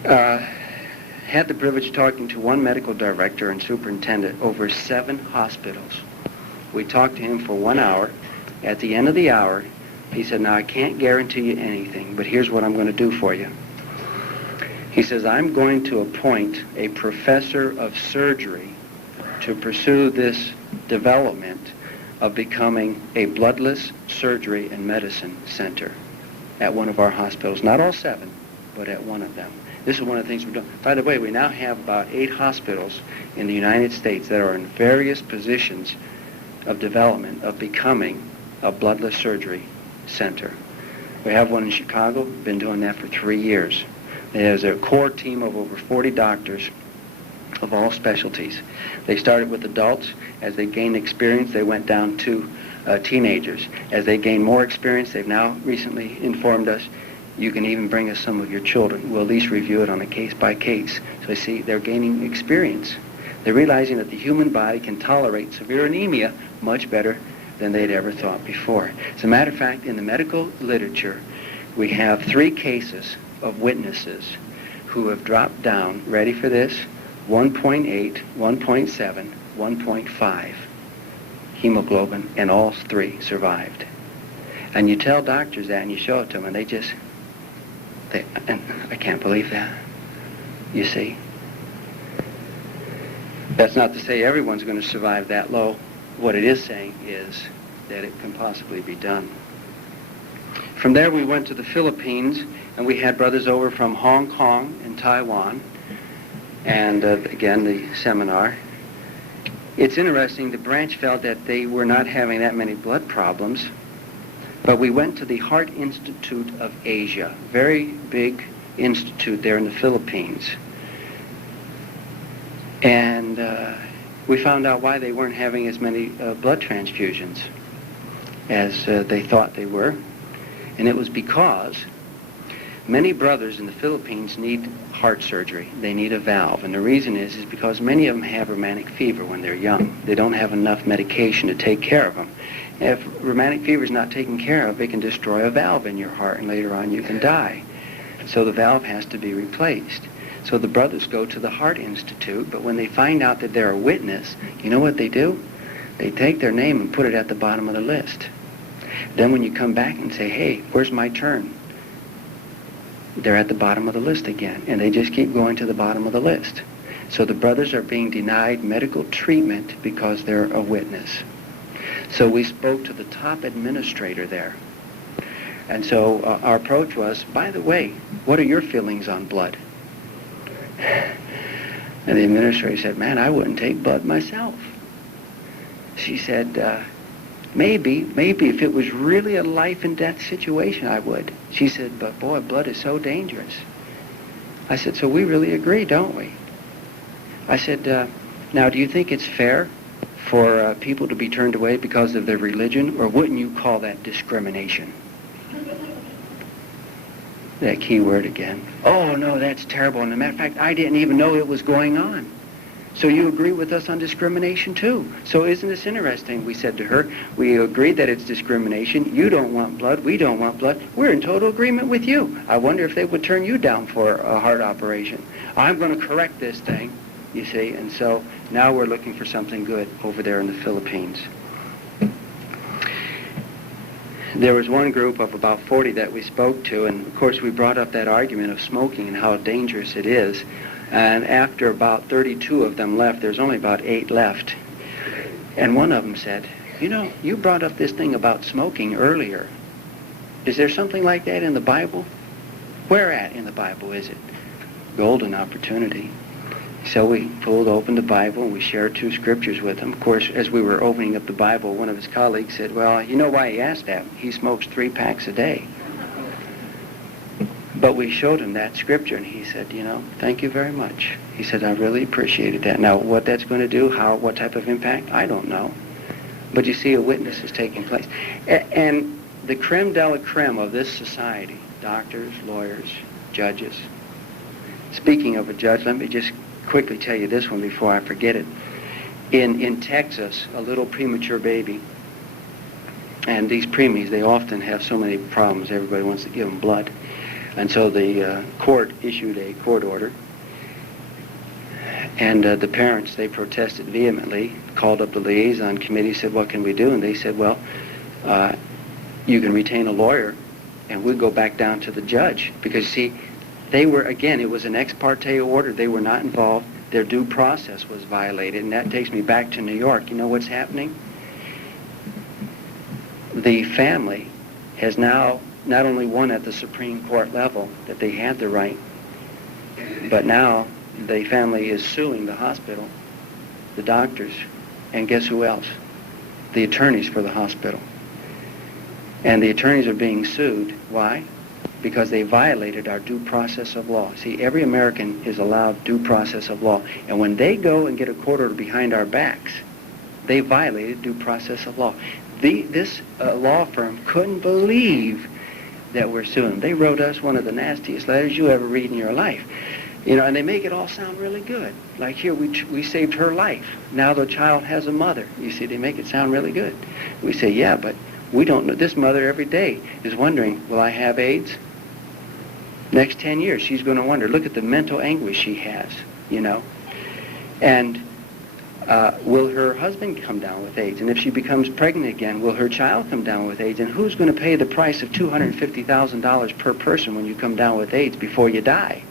Had the privilege of talking to one medical director and superintendent over 7 hospitals. We talked to him for 1 hour. At the end of the hour, he said, "Now, I can't guarantee you anything, but here's what I'm going to do for you." He says, "I'm going to appoint a professor of surgery to pursue this development of becoming a bloodless surgery and medicine center at one of our hospitals. Not all 7, but at one of them." This is one of the things we're doing. By the way, we now have about 8 hospitals in the United States that are in various positions of development of becoming a bloodless surgery center. We have one in Chicago, been doing that for 3 years. There's a core team of over 40 doctors of all specialties. They started with adults. As they gained experience, they went down to teenagers. As they gained more experience, they've now recently informed us, "You can even bring us some of your children. We'll at least review it on a case-by-case." So you see, they're gaining experience. They're realizing that the human body can tolerate severe anemia much better than they'd ever thought before. As a matter of fact, in the medical literature, we have 3 cases of witnesses who have dropped down, ready for this, 1.8, 1.7, 1.5 hemoglobin, and all 3 survived. And you tell doctors that and you show it to them, and and I can't believe that, you see. That's not to say everyone's going to survive that low. What it is saying is that it can possibly be done. From there, we went to the Philippines, and we had brothers over from Hong Kong and Taiwan, and again, the seminar. It's interesting, the branch felt that they were not having that many blood problems, but we went to the Heart Institute of Asia, very big institute there in the Philippines. And we found out why they weren't having as many blood transfusions as they thought they were. And it was because many brothers in the Philippines need heart surgery. They need a valve. And the reason is because many of them have rheumatic fever when they're young. They don't have enough medication to take care of them. If rheumatic fever is not taken care of, it can destroy a valve in your heart, and later on you can die. So the valve has to be replaced. So the brothers go to the Heart Institute, but when they find out that they're a witness, you know what they do? They take their name and put it at the bottom of the list. Then when you come back and say, "Hey, where's my turn?" they're at the bottom of the list again, and they just keep going to the bottom of the list. So the brothers are being denied medical treatment because they're a witness. So we spoke to the top administrator there. And so our approach was, "By the way, what are your feelings on blood?" And the administrator said, "Man, I wouldn't take blood myself." She said, maybe if it was really a life and death situation, I would. She said, "But boy, blood is so dangerous." I said, "So we really agree, don't we?" I said, "Now, do you think it's fair for people to be turned away because of their religion, or wouldn't you call that discrimination?" That key word again. "Oh, no, that's terrible. And as a matter of fact, I didn't even know it was going on. So you agree with us on discrimination, too. So isn't this interesting?" We said to her, "We agreed that it's discrimination. You don't want blood. We don't want blood. We're in total agreement with you. I wonder if they would turn you down for a heart operation. I'm going to correct this thing," you see. And so now we're looking for something good over there in the Philippines. There was one group of about 40 that we spoke to, and of course we brought up that argument of smoking and how dangerous it is. And after about 32 of them left, there's only about 8 left. And one of them said, "You know, you brought up this thing about smoking earlier." is there something like that in the Bible? Where at in the Bible is it? Golden opportunity. So we pulled open the Bible and we shared 2 scriptures with him. Of course, as we were opening up the Bible, one of his colleagues said, well, you know why he asked that? He smokes 3 packs a day. But we showed him that scripture, and he said, thank you very much. He said, I really appreciated that. Now, what that's going to do, what type of impact, I don't know. But you see, a witness is taking place. And the creme de la creme of this society, doctors, lawyers, judges. Speaking of a judge, let me just quickly tell you this one before I forget it. In Texas, a little premature baby, and these preemies, they often have so many problems, everybody wants to give them blood. And so the court issued a court order, and the parents, they protested vehemently, called up the liaison committee, said, what can we do? And they said, well, you can retain a lawyer, and we'll go back down to the judge. Because, see, they were, again, it was an ex parte order. They were not involved. Their due process was violated, and that takes me back to New York. You know what's happening? The family has now not only won at the Supreme Court level that they had the right, but now the family is suing the hospital, the doctors, and guess who else? The attorneys for the hospital. And the attorneys are being sued. Why? Because they violated our due process of law. See, every American is allowed due process of law. And when they go and get a court order behind our backs, they violated due process of law. This law firm couldn't believe that we're suing. They wrote us one of the nastiest letters you ever read in your life. And they make it all sound really good. Like here, we saved her life. Now the child has a mother. You see, they make it sound really good. We say, yeah, but we don't know. This mother every day is wondering, will I have AIDS? Next 10 years, she's going to wonder. Look at the mental anguish she has, And will her husband come down with AIDS? And if she becomes pregnant again, will her child come down with AIDS? And who's going to pay the price of $250,000 per person when you come down with AIDS before you die?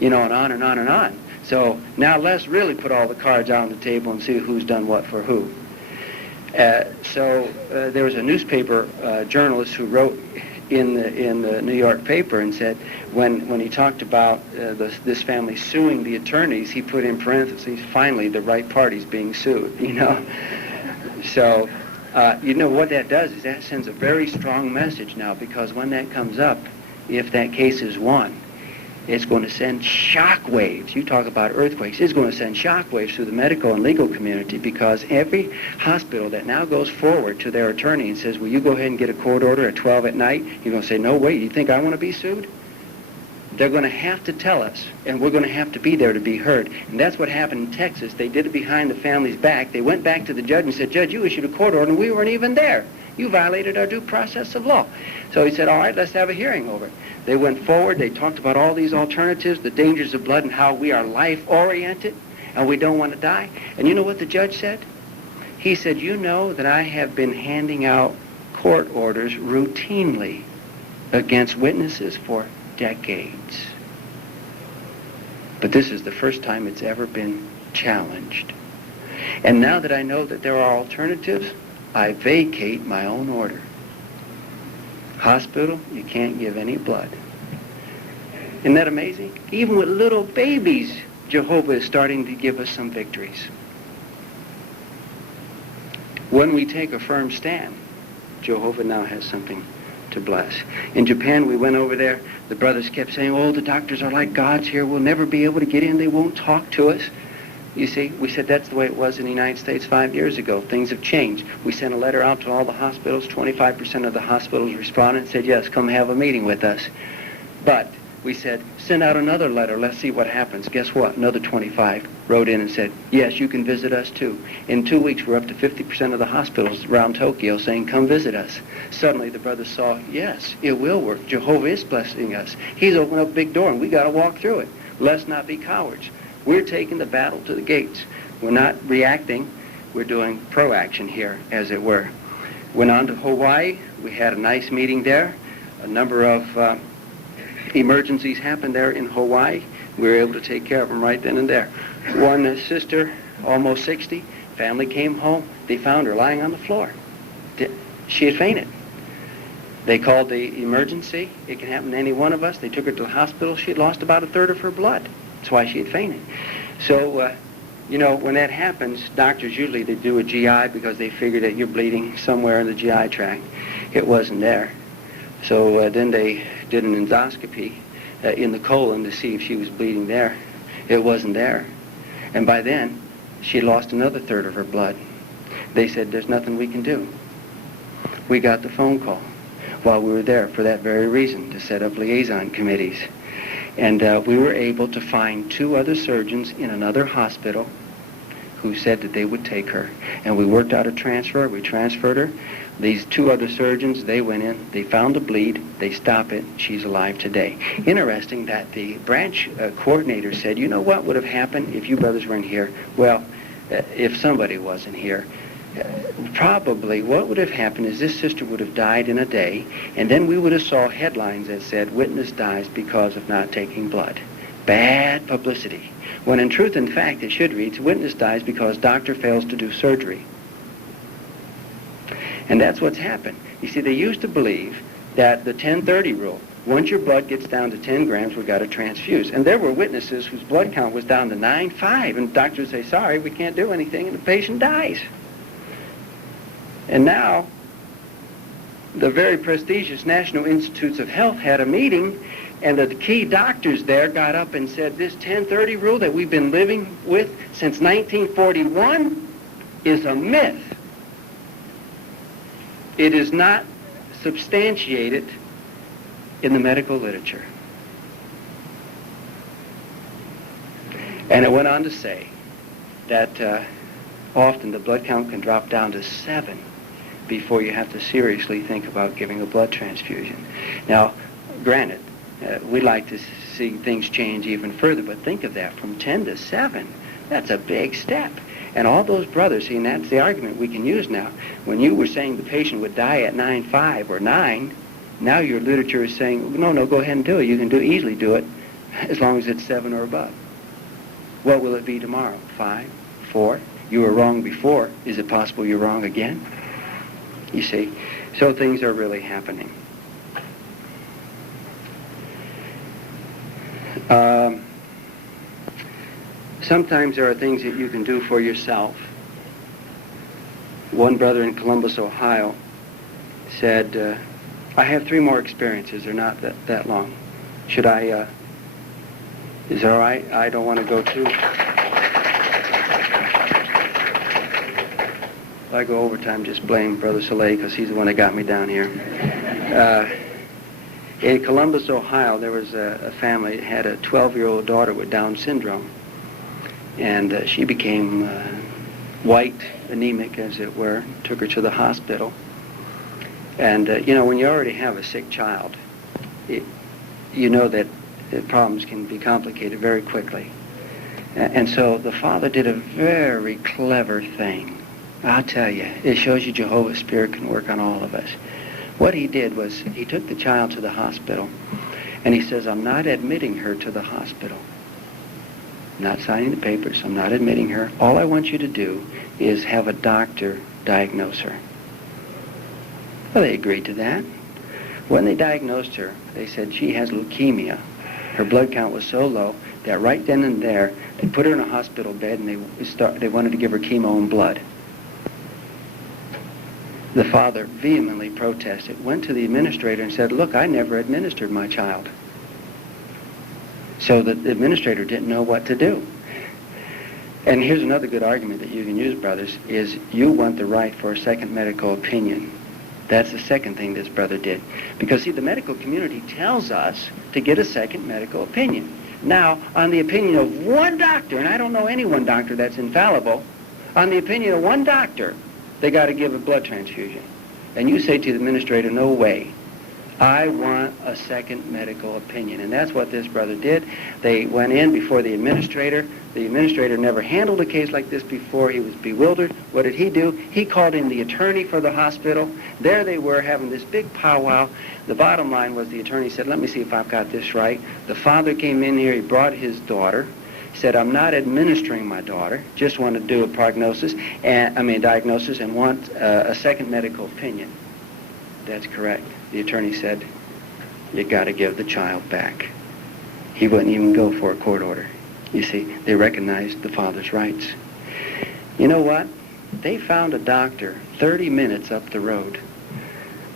And on and on and on. So now let's really put all the cards out on the table and see who's done what for who. So there was a newspaper journalist who wrote in the New York paper and said when he talked about this family suing the attorneys, he put in parentheses, finally the right party's being sued. So what that does is that sends a very strong message now, because when that comes up, if that case is won, it's going to send shock waves. You talk about earthquakes. It's going to send shock waves through the medical and legal community, because every hospital that now goes forward to their attorney and says, will you go ahead and get a court order at 12 at night? You're going to say, no way, you think I want to be sued? They're going to have to tell us, and we're going to have to be there to be heard. And that's what happened in Texas. They did it behind the family's back. They went back to the judge and said, Judge, you issued a court order and we weren't even there. You violated our due process of law. So he said, all right, let's have a hearing over it. They went forward. They talked about all these alternatives, the dangers of blood, and how we are life-oriented and we don't want to die. And you know what the judge said? He said, you know that I have been handing out court orders routinely against witnesses for decades. But this is the first time it's ever been challenged. And now that I know that there are alternatives, I vacate my own order. Hospital, you can't give any blood. Isn't that amazing? Even with little babies, Jehovah is starting to give us some victories. When we take a firm stand, Jehovah now has something to bless. In Japan, we went over there. The brothers kept saying, oh, the doctors are like gods here. We'll never be able to get in. They won't talk to us. You see, we said that's the way it was in the United States 5 years ago. Things have changed. We sent a letter out to all the hospitals. 25% of the hospitals responded and said, yes, come have a meeting with us. But we said, send out another letter. Let's see what happens. Guess what? Another 25 wrote in and said, yes, you can visit us too. In 2 weeks, we're up to 50% of the hospitals around Tokyo saying, come visit us. Suddenly, the brothers saw, yes, it will work. Jehovah is blessing us. He's opened up a big door, and we got to walk through it. Let's not be cowards. We're taking the battle to the gates. We're not reacting. We're doing pro-action here, as it were. Went on to Hawaii. We had a nice meeting there. A number of emergencies happened there in Hawaii. We were able to take care of them right then and there. One sister, almost 60, family came home. They found her lying on the floor. She had fainted. They called the emergency. It can happen to any one of us. They took her to the hospital. She had lost about a third of her blood. That's why she had fainted. So, when that happens, doctors usually they do a GI because they figure that you're bleeding somewhere in the GI tract. It wasn't there. So then they did an endoscopy in the colon to see if she was bleeding there. It wasn't there. And by then, she lost another third of her blood. They said, there's nothing we can do. We got the phone call while we were there for that very reason, to set up liaison committees. And we were able to find 2 other surgeons in another hospital who said that they would take her. And we worked out a transfer. We transferred her. These 2 other surgeons, they went in, they found a bleed, they stopped it, she's alive today. Interesting that the branch coordinator said, you know what would have happened if you brothers weren't here? Well, if somebody wasn't here, probably what would have happened is this sister would have died in a day, and then we would have saw headlines that said, witness dies because of not taking blood. Bad publicity. When in truth and fact it should read, witness dies because doctor fails to do surgery. And that's what's happened. You see, they used to believe that the 10-30 rule, once your blood gets down to 10 grams, we've got to transfuse. And there were witnesses whose blood count was down to 9.5, and doctors say, sorry, we can't do anything, and the patient dies. And now, the very prestigious National Institutes of Health had a meeting, and the key doctors there got up and said, this 10-30 rule that we've been living with since 1941 is a myth. It is not substantiated in the medical literature. And it went on to say that often the blood count can drop down to 7 before you have to seriously think about giving a blood transfusion. Now, granted, we'd like to see things change even further, but think of that, from 10 to 7, that's a big step. And all those brothers, see, and that's the argument we can use now. When you were saying the patient would die at 9.5 or 9, now your literature is saying, no, go ahead and do it. You can easily do it as long as it's 7 or above. What will it be tomorrow? 5? 4? You were wrong before. Is it possible you're wrong again? You see? So things are really happening. Sometimes there are things that you can do for yourself. One brother in Columbus, Ohio, said, I have 3 more experiences. They're not that long. Should I, is that all right? I don't want to go too. If I go overtime, just blame Brother Soleil, because he's the one that got me down here. In Columbus, Ohio, there was a family that had a 12-year-old daughter with Down syndrome. And she became white, anemic, as it were, took her to the hospital. And, when you already have a sick child, you know that the problems can be complicated very quickly. And so the father did a very clever thing. I'll tell you, it shows you Jehovah's Spirit can work on all of us. What he did was he took the child to the hospital, and he says, I'm not admitting her to the hospital. Not signing the papers. I'm not admitting her. All I want you to do is have a doctor diagnose her. Well, they agreed to that. When they diagnosed her, they said she has leukemia. Her blood count was so low that right then and there, they put her in a hospital bed and they wanted to give her chemo and blood. The father vehemently protested, went to the administrator and said, look, I never administered my child. So the administrator didn't know what to do. And here's another good argument that you can use, brothers, is you want the right for a second medical opinion. That's the second thing this brother did. Because, see, the medical community tells us to get a second medical opinion. Now, on the opinion of one doctor, and I don't know any one doctor that's infallible, on the opinion of one doctor, they got to give a blood transfusion. And you say to the administrator, no way. I want a second medical opinion. And that's what this brother did. They went in before the administrator. The administrator never handled a case like this before. He was bewildered. What did he do? He called in the attorney for the hospital. There they were having this big powwow. The bottom line was the attorney said, let me see if I've got this right. The father came in here. He brought his daughter. He said, I'm not administering my daughter. Just want to do a diagnosis and want a second medical opinion. That's correct. the attorney said, "You got to give the child back." He wouldn't even go for a court order. You see, they recognized the father's rights. You know what? They found a doctor 30 minutes up the road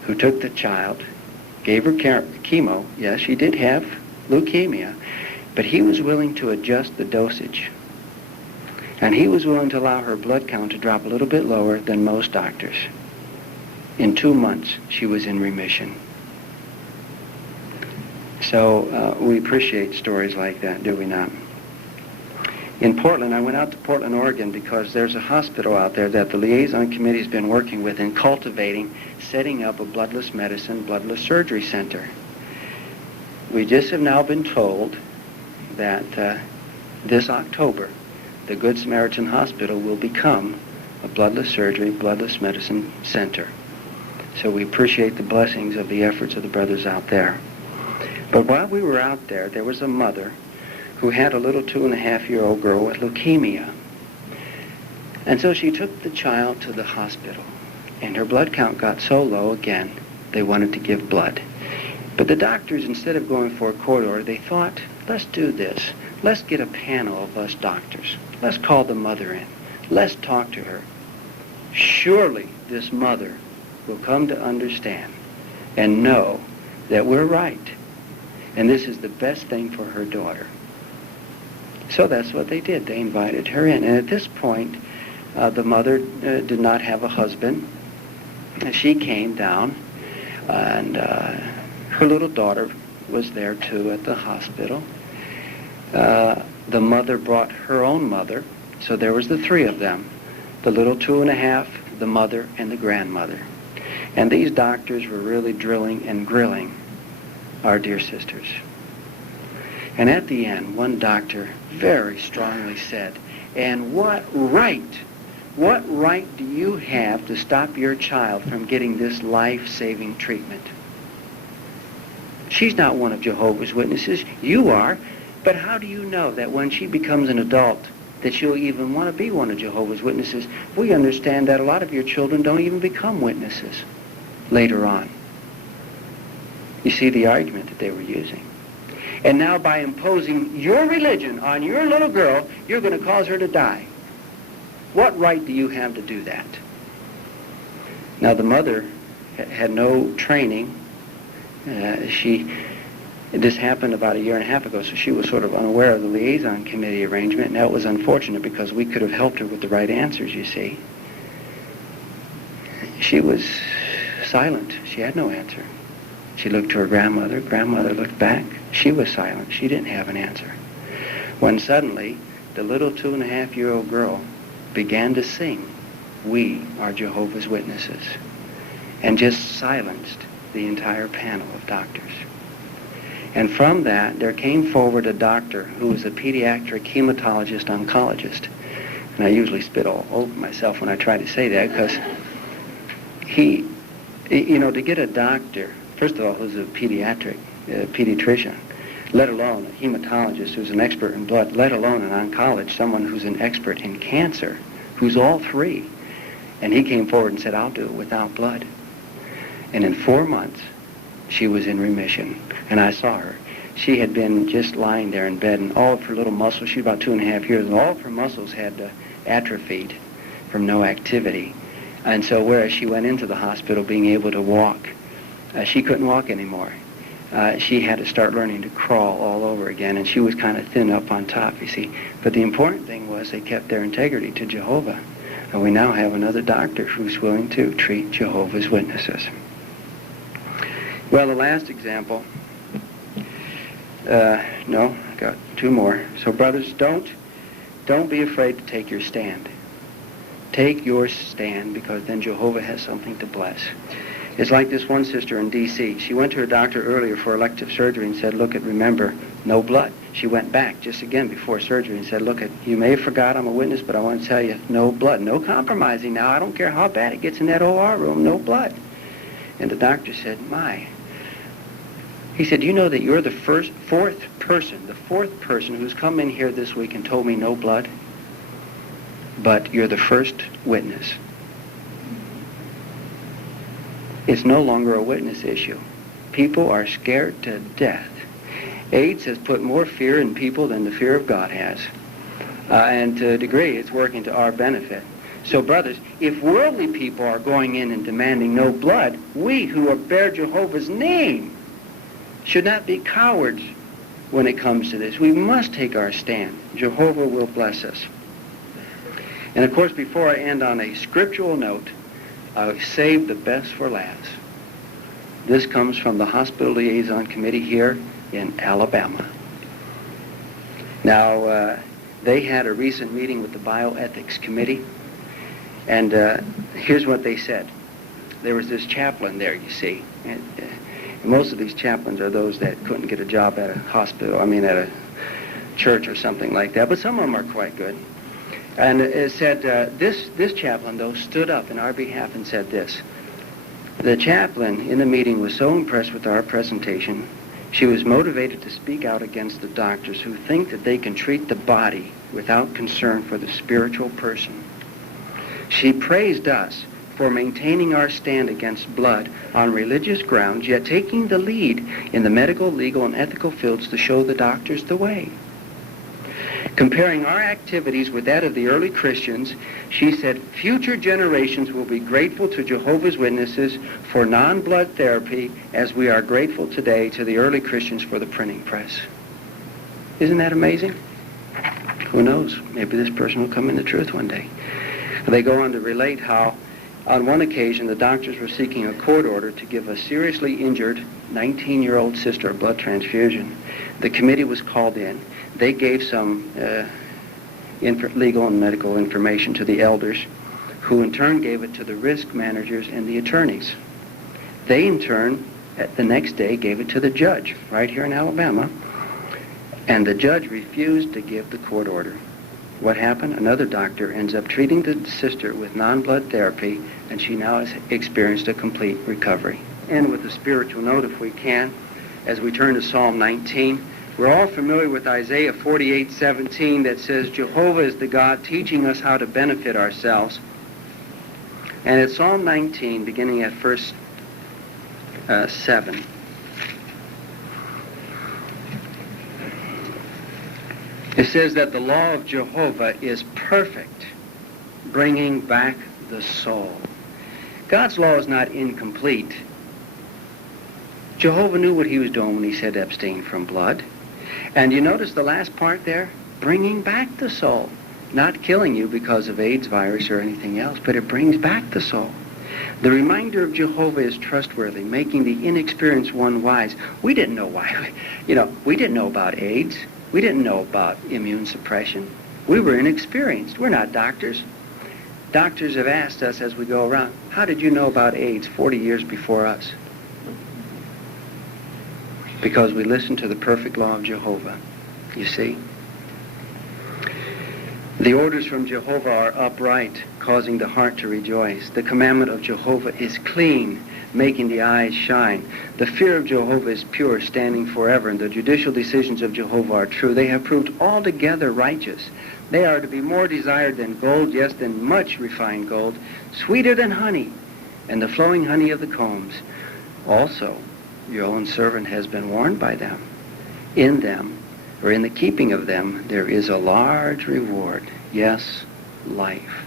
who took the child, gave her chemo. Yes, she did have leukemia, but he was willing to adjust the dosage. And he was willing to allow her blood count to drop a little bit lower than most doctors. In 2 months, she was in remission. So we appreciate stories like that, do we not? In Portland, I went out to Portland, Oregon, because there's a hospital out there that the liaison committee has been working with in cultivating, setting up a bloodless medicine, bloodless surgery center. We just have now been told that this October, the Good Samaritan Hospital will become a bloodless surgery, bloodless medicine center. So we appreciate the blessings of the efforts of the brothers out there. But while we were out there, there was a mother who had a little 2.5-year-old girl with leukemia. And so she took the child to the hospital, and her blood count got so low again, they wanted to give blood. But the doctors, instead of going for a court order, they thought, let's do this. Let's get a panel of us doctors. Let's call the mother in. Let's talk to her. Surely this mother will come to understand and know that we're right, and this is the best thing for her daughter. So that's what they did. They invited her in. And at this point, the mother did not have a husband. And she came down, and her little daughter was there too at the hospital. The mother brought her own mother, so there was the three of them, the little 2.5, the mother, and the grandmother. And these doctors were really drilling and grilling our dear sisters. And at the end, one doctor very strongly said, "And what right do you have to stop your child from getting this life-saving treatment? She's not one of Jehovah's Witnesses. You are. But how do you know that when she becomes an adult that she'll even want to be one of Jehovah's Witnesses? We understand that a lot of your children don't even become witnesses later on." You see the argument that they were using. And now by imposing your religion on your little girl, you're going to cause her to die. What right do you have to do that? Now the mother had no training. This happened about 1.5 years ago, so she was sort of unaware of the liaison committee arrangement, and that was unfortunate because we could have helped her with the right answers, you see. She was silent. She had no answer. She looked to her grandmother. Grandmother looked back. She was silent. She didn't have an answer. When suddenly, the little 2.5-year-old girl began to sing, "We are Jehovah's Witnesses," and just silenced the entire panel of doctors. And from that, there came forward a doctor who was a pediatric hematologist oncologist. And I usually spit all over myself when I try to say that, because he, to get a doctor, first of all, who's a pediatrician, let alone a hematologist who's an expert in blood, let alone an oncologist, someone who's an expert in cancer, who's all three. And he came forward and said, "I'll do it without blood." And in 4 months, she was in remission. And I saw her. She had been just lying there in bed, and all of her little muscles, she was about 2.5 years, and all of her muscles had atrophied from no activity. And so whereas she went into the hospital being able to walk, she couldn't walk anymore. She had to start learning to crawl all over again, and she was kind of thin up on top, you see. But the important thing was they kept their integrity to Jehovah. And we now have another doctor who's willing to treat Jehovah's Witnesses. Well, the last example, no, I got 2 more. So brothers, don't be afraid to take your stand. Take your stand, because then Jehovah has something to bless. It's like this one sister in D.C. She went to her doctor earlier for elective surgery and said, remember, no blood. She went back just again before surgery and said, you may have forgot I'm a witness, but I want to tell you, no blood, no compromising now. I don't care how bad it gets in that OR room, no blood. And the doctor said, he said, you know that you're the fourth person who's come in here this week and told me no blood, but you're the first witness. It's no longer a witness issue. People are scared to death. AIDS has put more fear in people than the fear of God has. And to a degree, it's working to our benefit. So, brothers, if worldly people are going in and demanding no blood, we who bear Jehovah's name should not be cowards when it comes to this. We must take our stand. Jehovah will bless us. And of course, before I end on a scriptural note, I've saved the best for last. This comes from the Hospital Liaison Committee here in Alabama. Now, they had a recent meeting with the Bioethics Committee, and here's what they said. There was this chaplain there, you see. And most of these chaplains are those that couldn't get a job at a hospital, at a church or something like that, but some of them are quite good. And it said, this chaplain, though, stood up in our behalf and said this. The chaplain in the meeting was so impressed with our presentation, she was motivated to speak out against the doctors who think that they can treat the body without concern for the spiritual person. She praised us for maintaining our stand against blood on religious grounds, yet taking the lead in the medical, legal, and ethical fields to show the doctors the way. Comparing our activities with that of the early Christians, she said, future generations will be grateful to Jehovah's Witnesses for non-blood therapy as we are grateful today to the early Christians for the printing press. Isn't that amazing? Who knows? Maybe this person will come into truth one day. They go on to relate how on one occasion the doctors were seeking a court order to give a seriously injured 19-year-old sister a blood transfusion. The committee was called in. They gave some legal and medical information to the elders, who in turn gave it to the risk managers and the attorneys. They in turn, the next day, gave it to the judge right here in Alabama, and the judge refused to give the court order. What happened? Another doctor ends up treating the sister with non-blood therapy, and she now has experienced a complete recovery. And with a spiritual note, if we can, as we turn to Psalm 19, we're all familiar with Isaiah 48:17 that says, Jehovah is the God teaching us how to benefit ourselves. And it's Psalm 19, beginning at verse 7. It says that the law of Jehovah is perfect, bringing back the soul. God's law is not incomplete. Jehovah knew what he was doing when he said abstain from blood. And you notice the last part there? Bringing back the soul. Not killing you because of AIDS virus or anything else, but it brings back the soul. The reminder of Jehovah is trustworthy, making the inexperienced one wise. We didn't know why. We didn't know about AIDS. We didn't know about immune suppression. We were inexperienced. We're not doctors. Doctors have asked us as we go around, how did you know about AIDS 40 years before us? Because we listened to the perfect law of Jehovah, you see. The orders from Jehovah are upright, causing the heart to rejoice. The commandment of Jehovah is clean, making the eyes shine. The fear of Jehovah is pure, standing forever, and the judicial decisions of Jehovah are true. They have proved altogether righteous. They are to be more desired than gold, yes, than much refined gold, sweeter than honey, and the flowing honey of the combs. Also, your own servant has been warned by them. In them, or in the keeping of them, there is a large reward. Yes, life.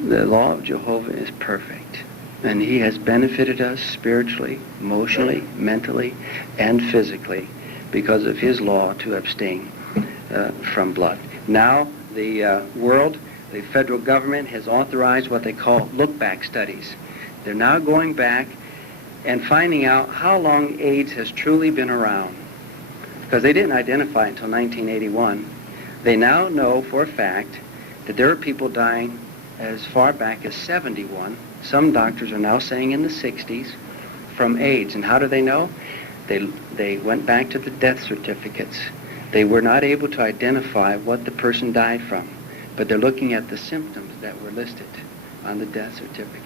The law of Jehovah is perfect, and he has benefited us spiritually, emotionally, mentally, and physically because of his law to abstain from blood. Now, the the federal government has authorized what they call look-back studies. They're now going back and finding out how long AIDS has truly been around, because they didn't identify it until 1981. They now know for a fact that there are people dying as far back as 71. Some doctors are now saying in the 60s from AIDS. And how do they know? They went back to the death certificates. They were not able to identify what the person died from, but they're looking at the symptoms that were listed on the death certificate.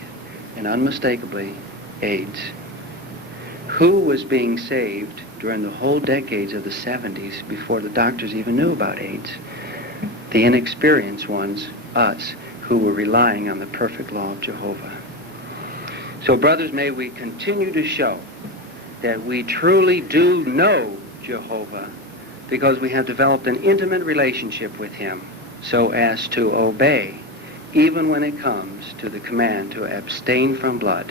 And unmistakably, AIDS. Who was being saved during the whole decades of the 70s before the doctors even knew about AIDS? The inexperienced ones, us, who were relying on the perfect law of Jehovah. So, brothers, may we continue to show that we truly do know Jehovah because we have developed an intimate relationship with him so as to obey, even when it comes to the command to abstain from blood.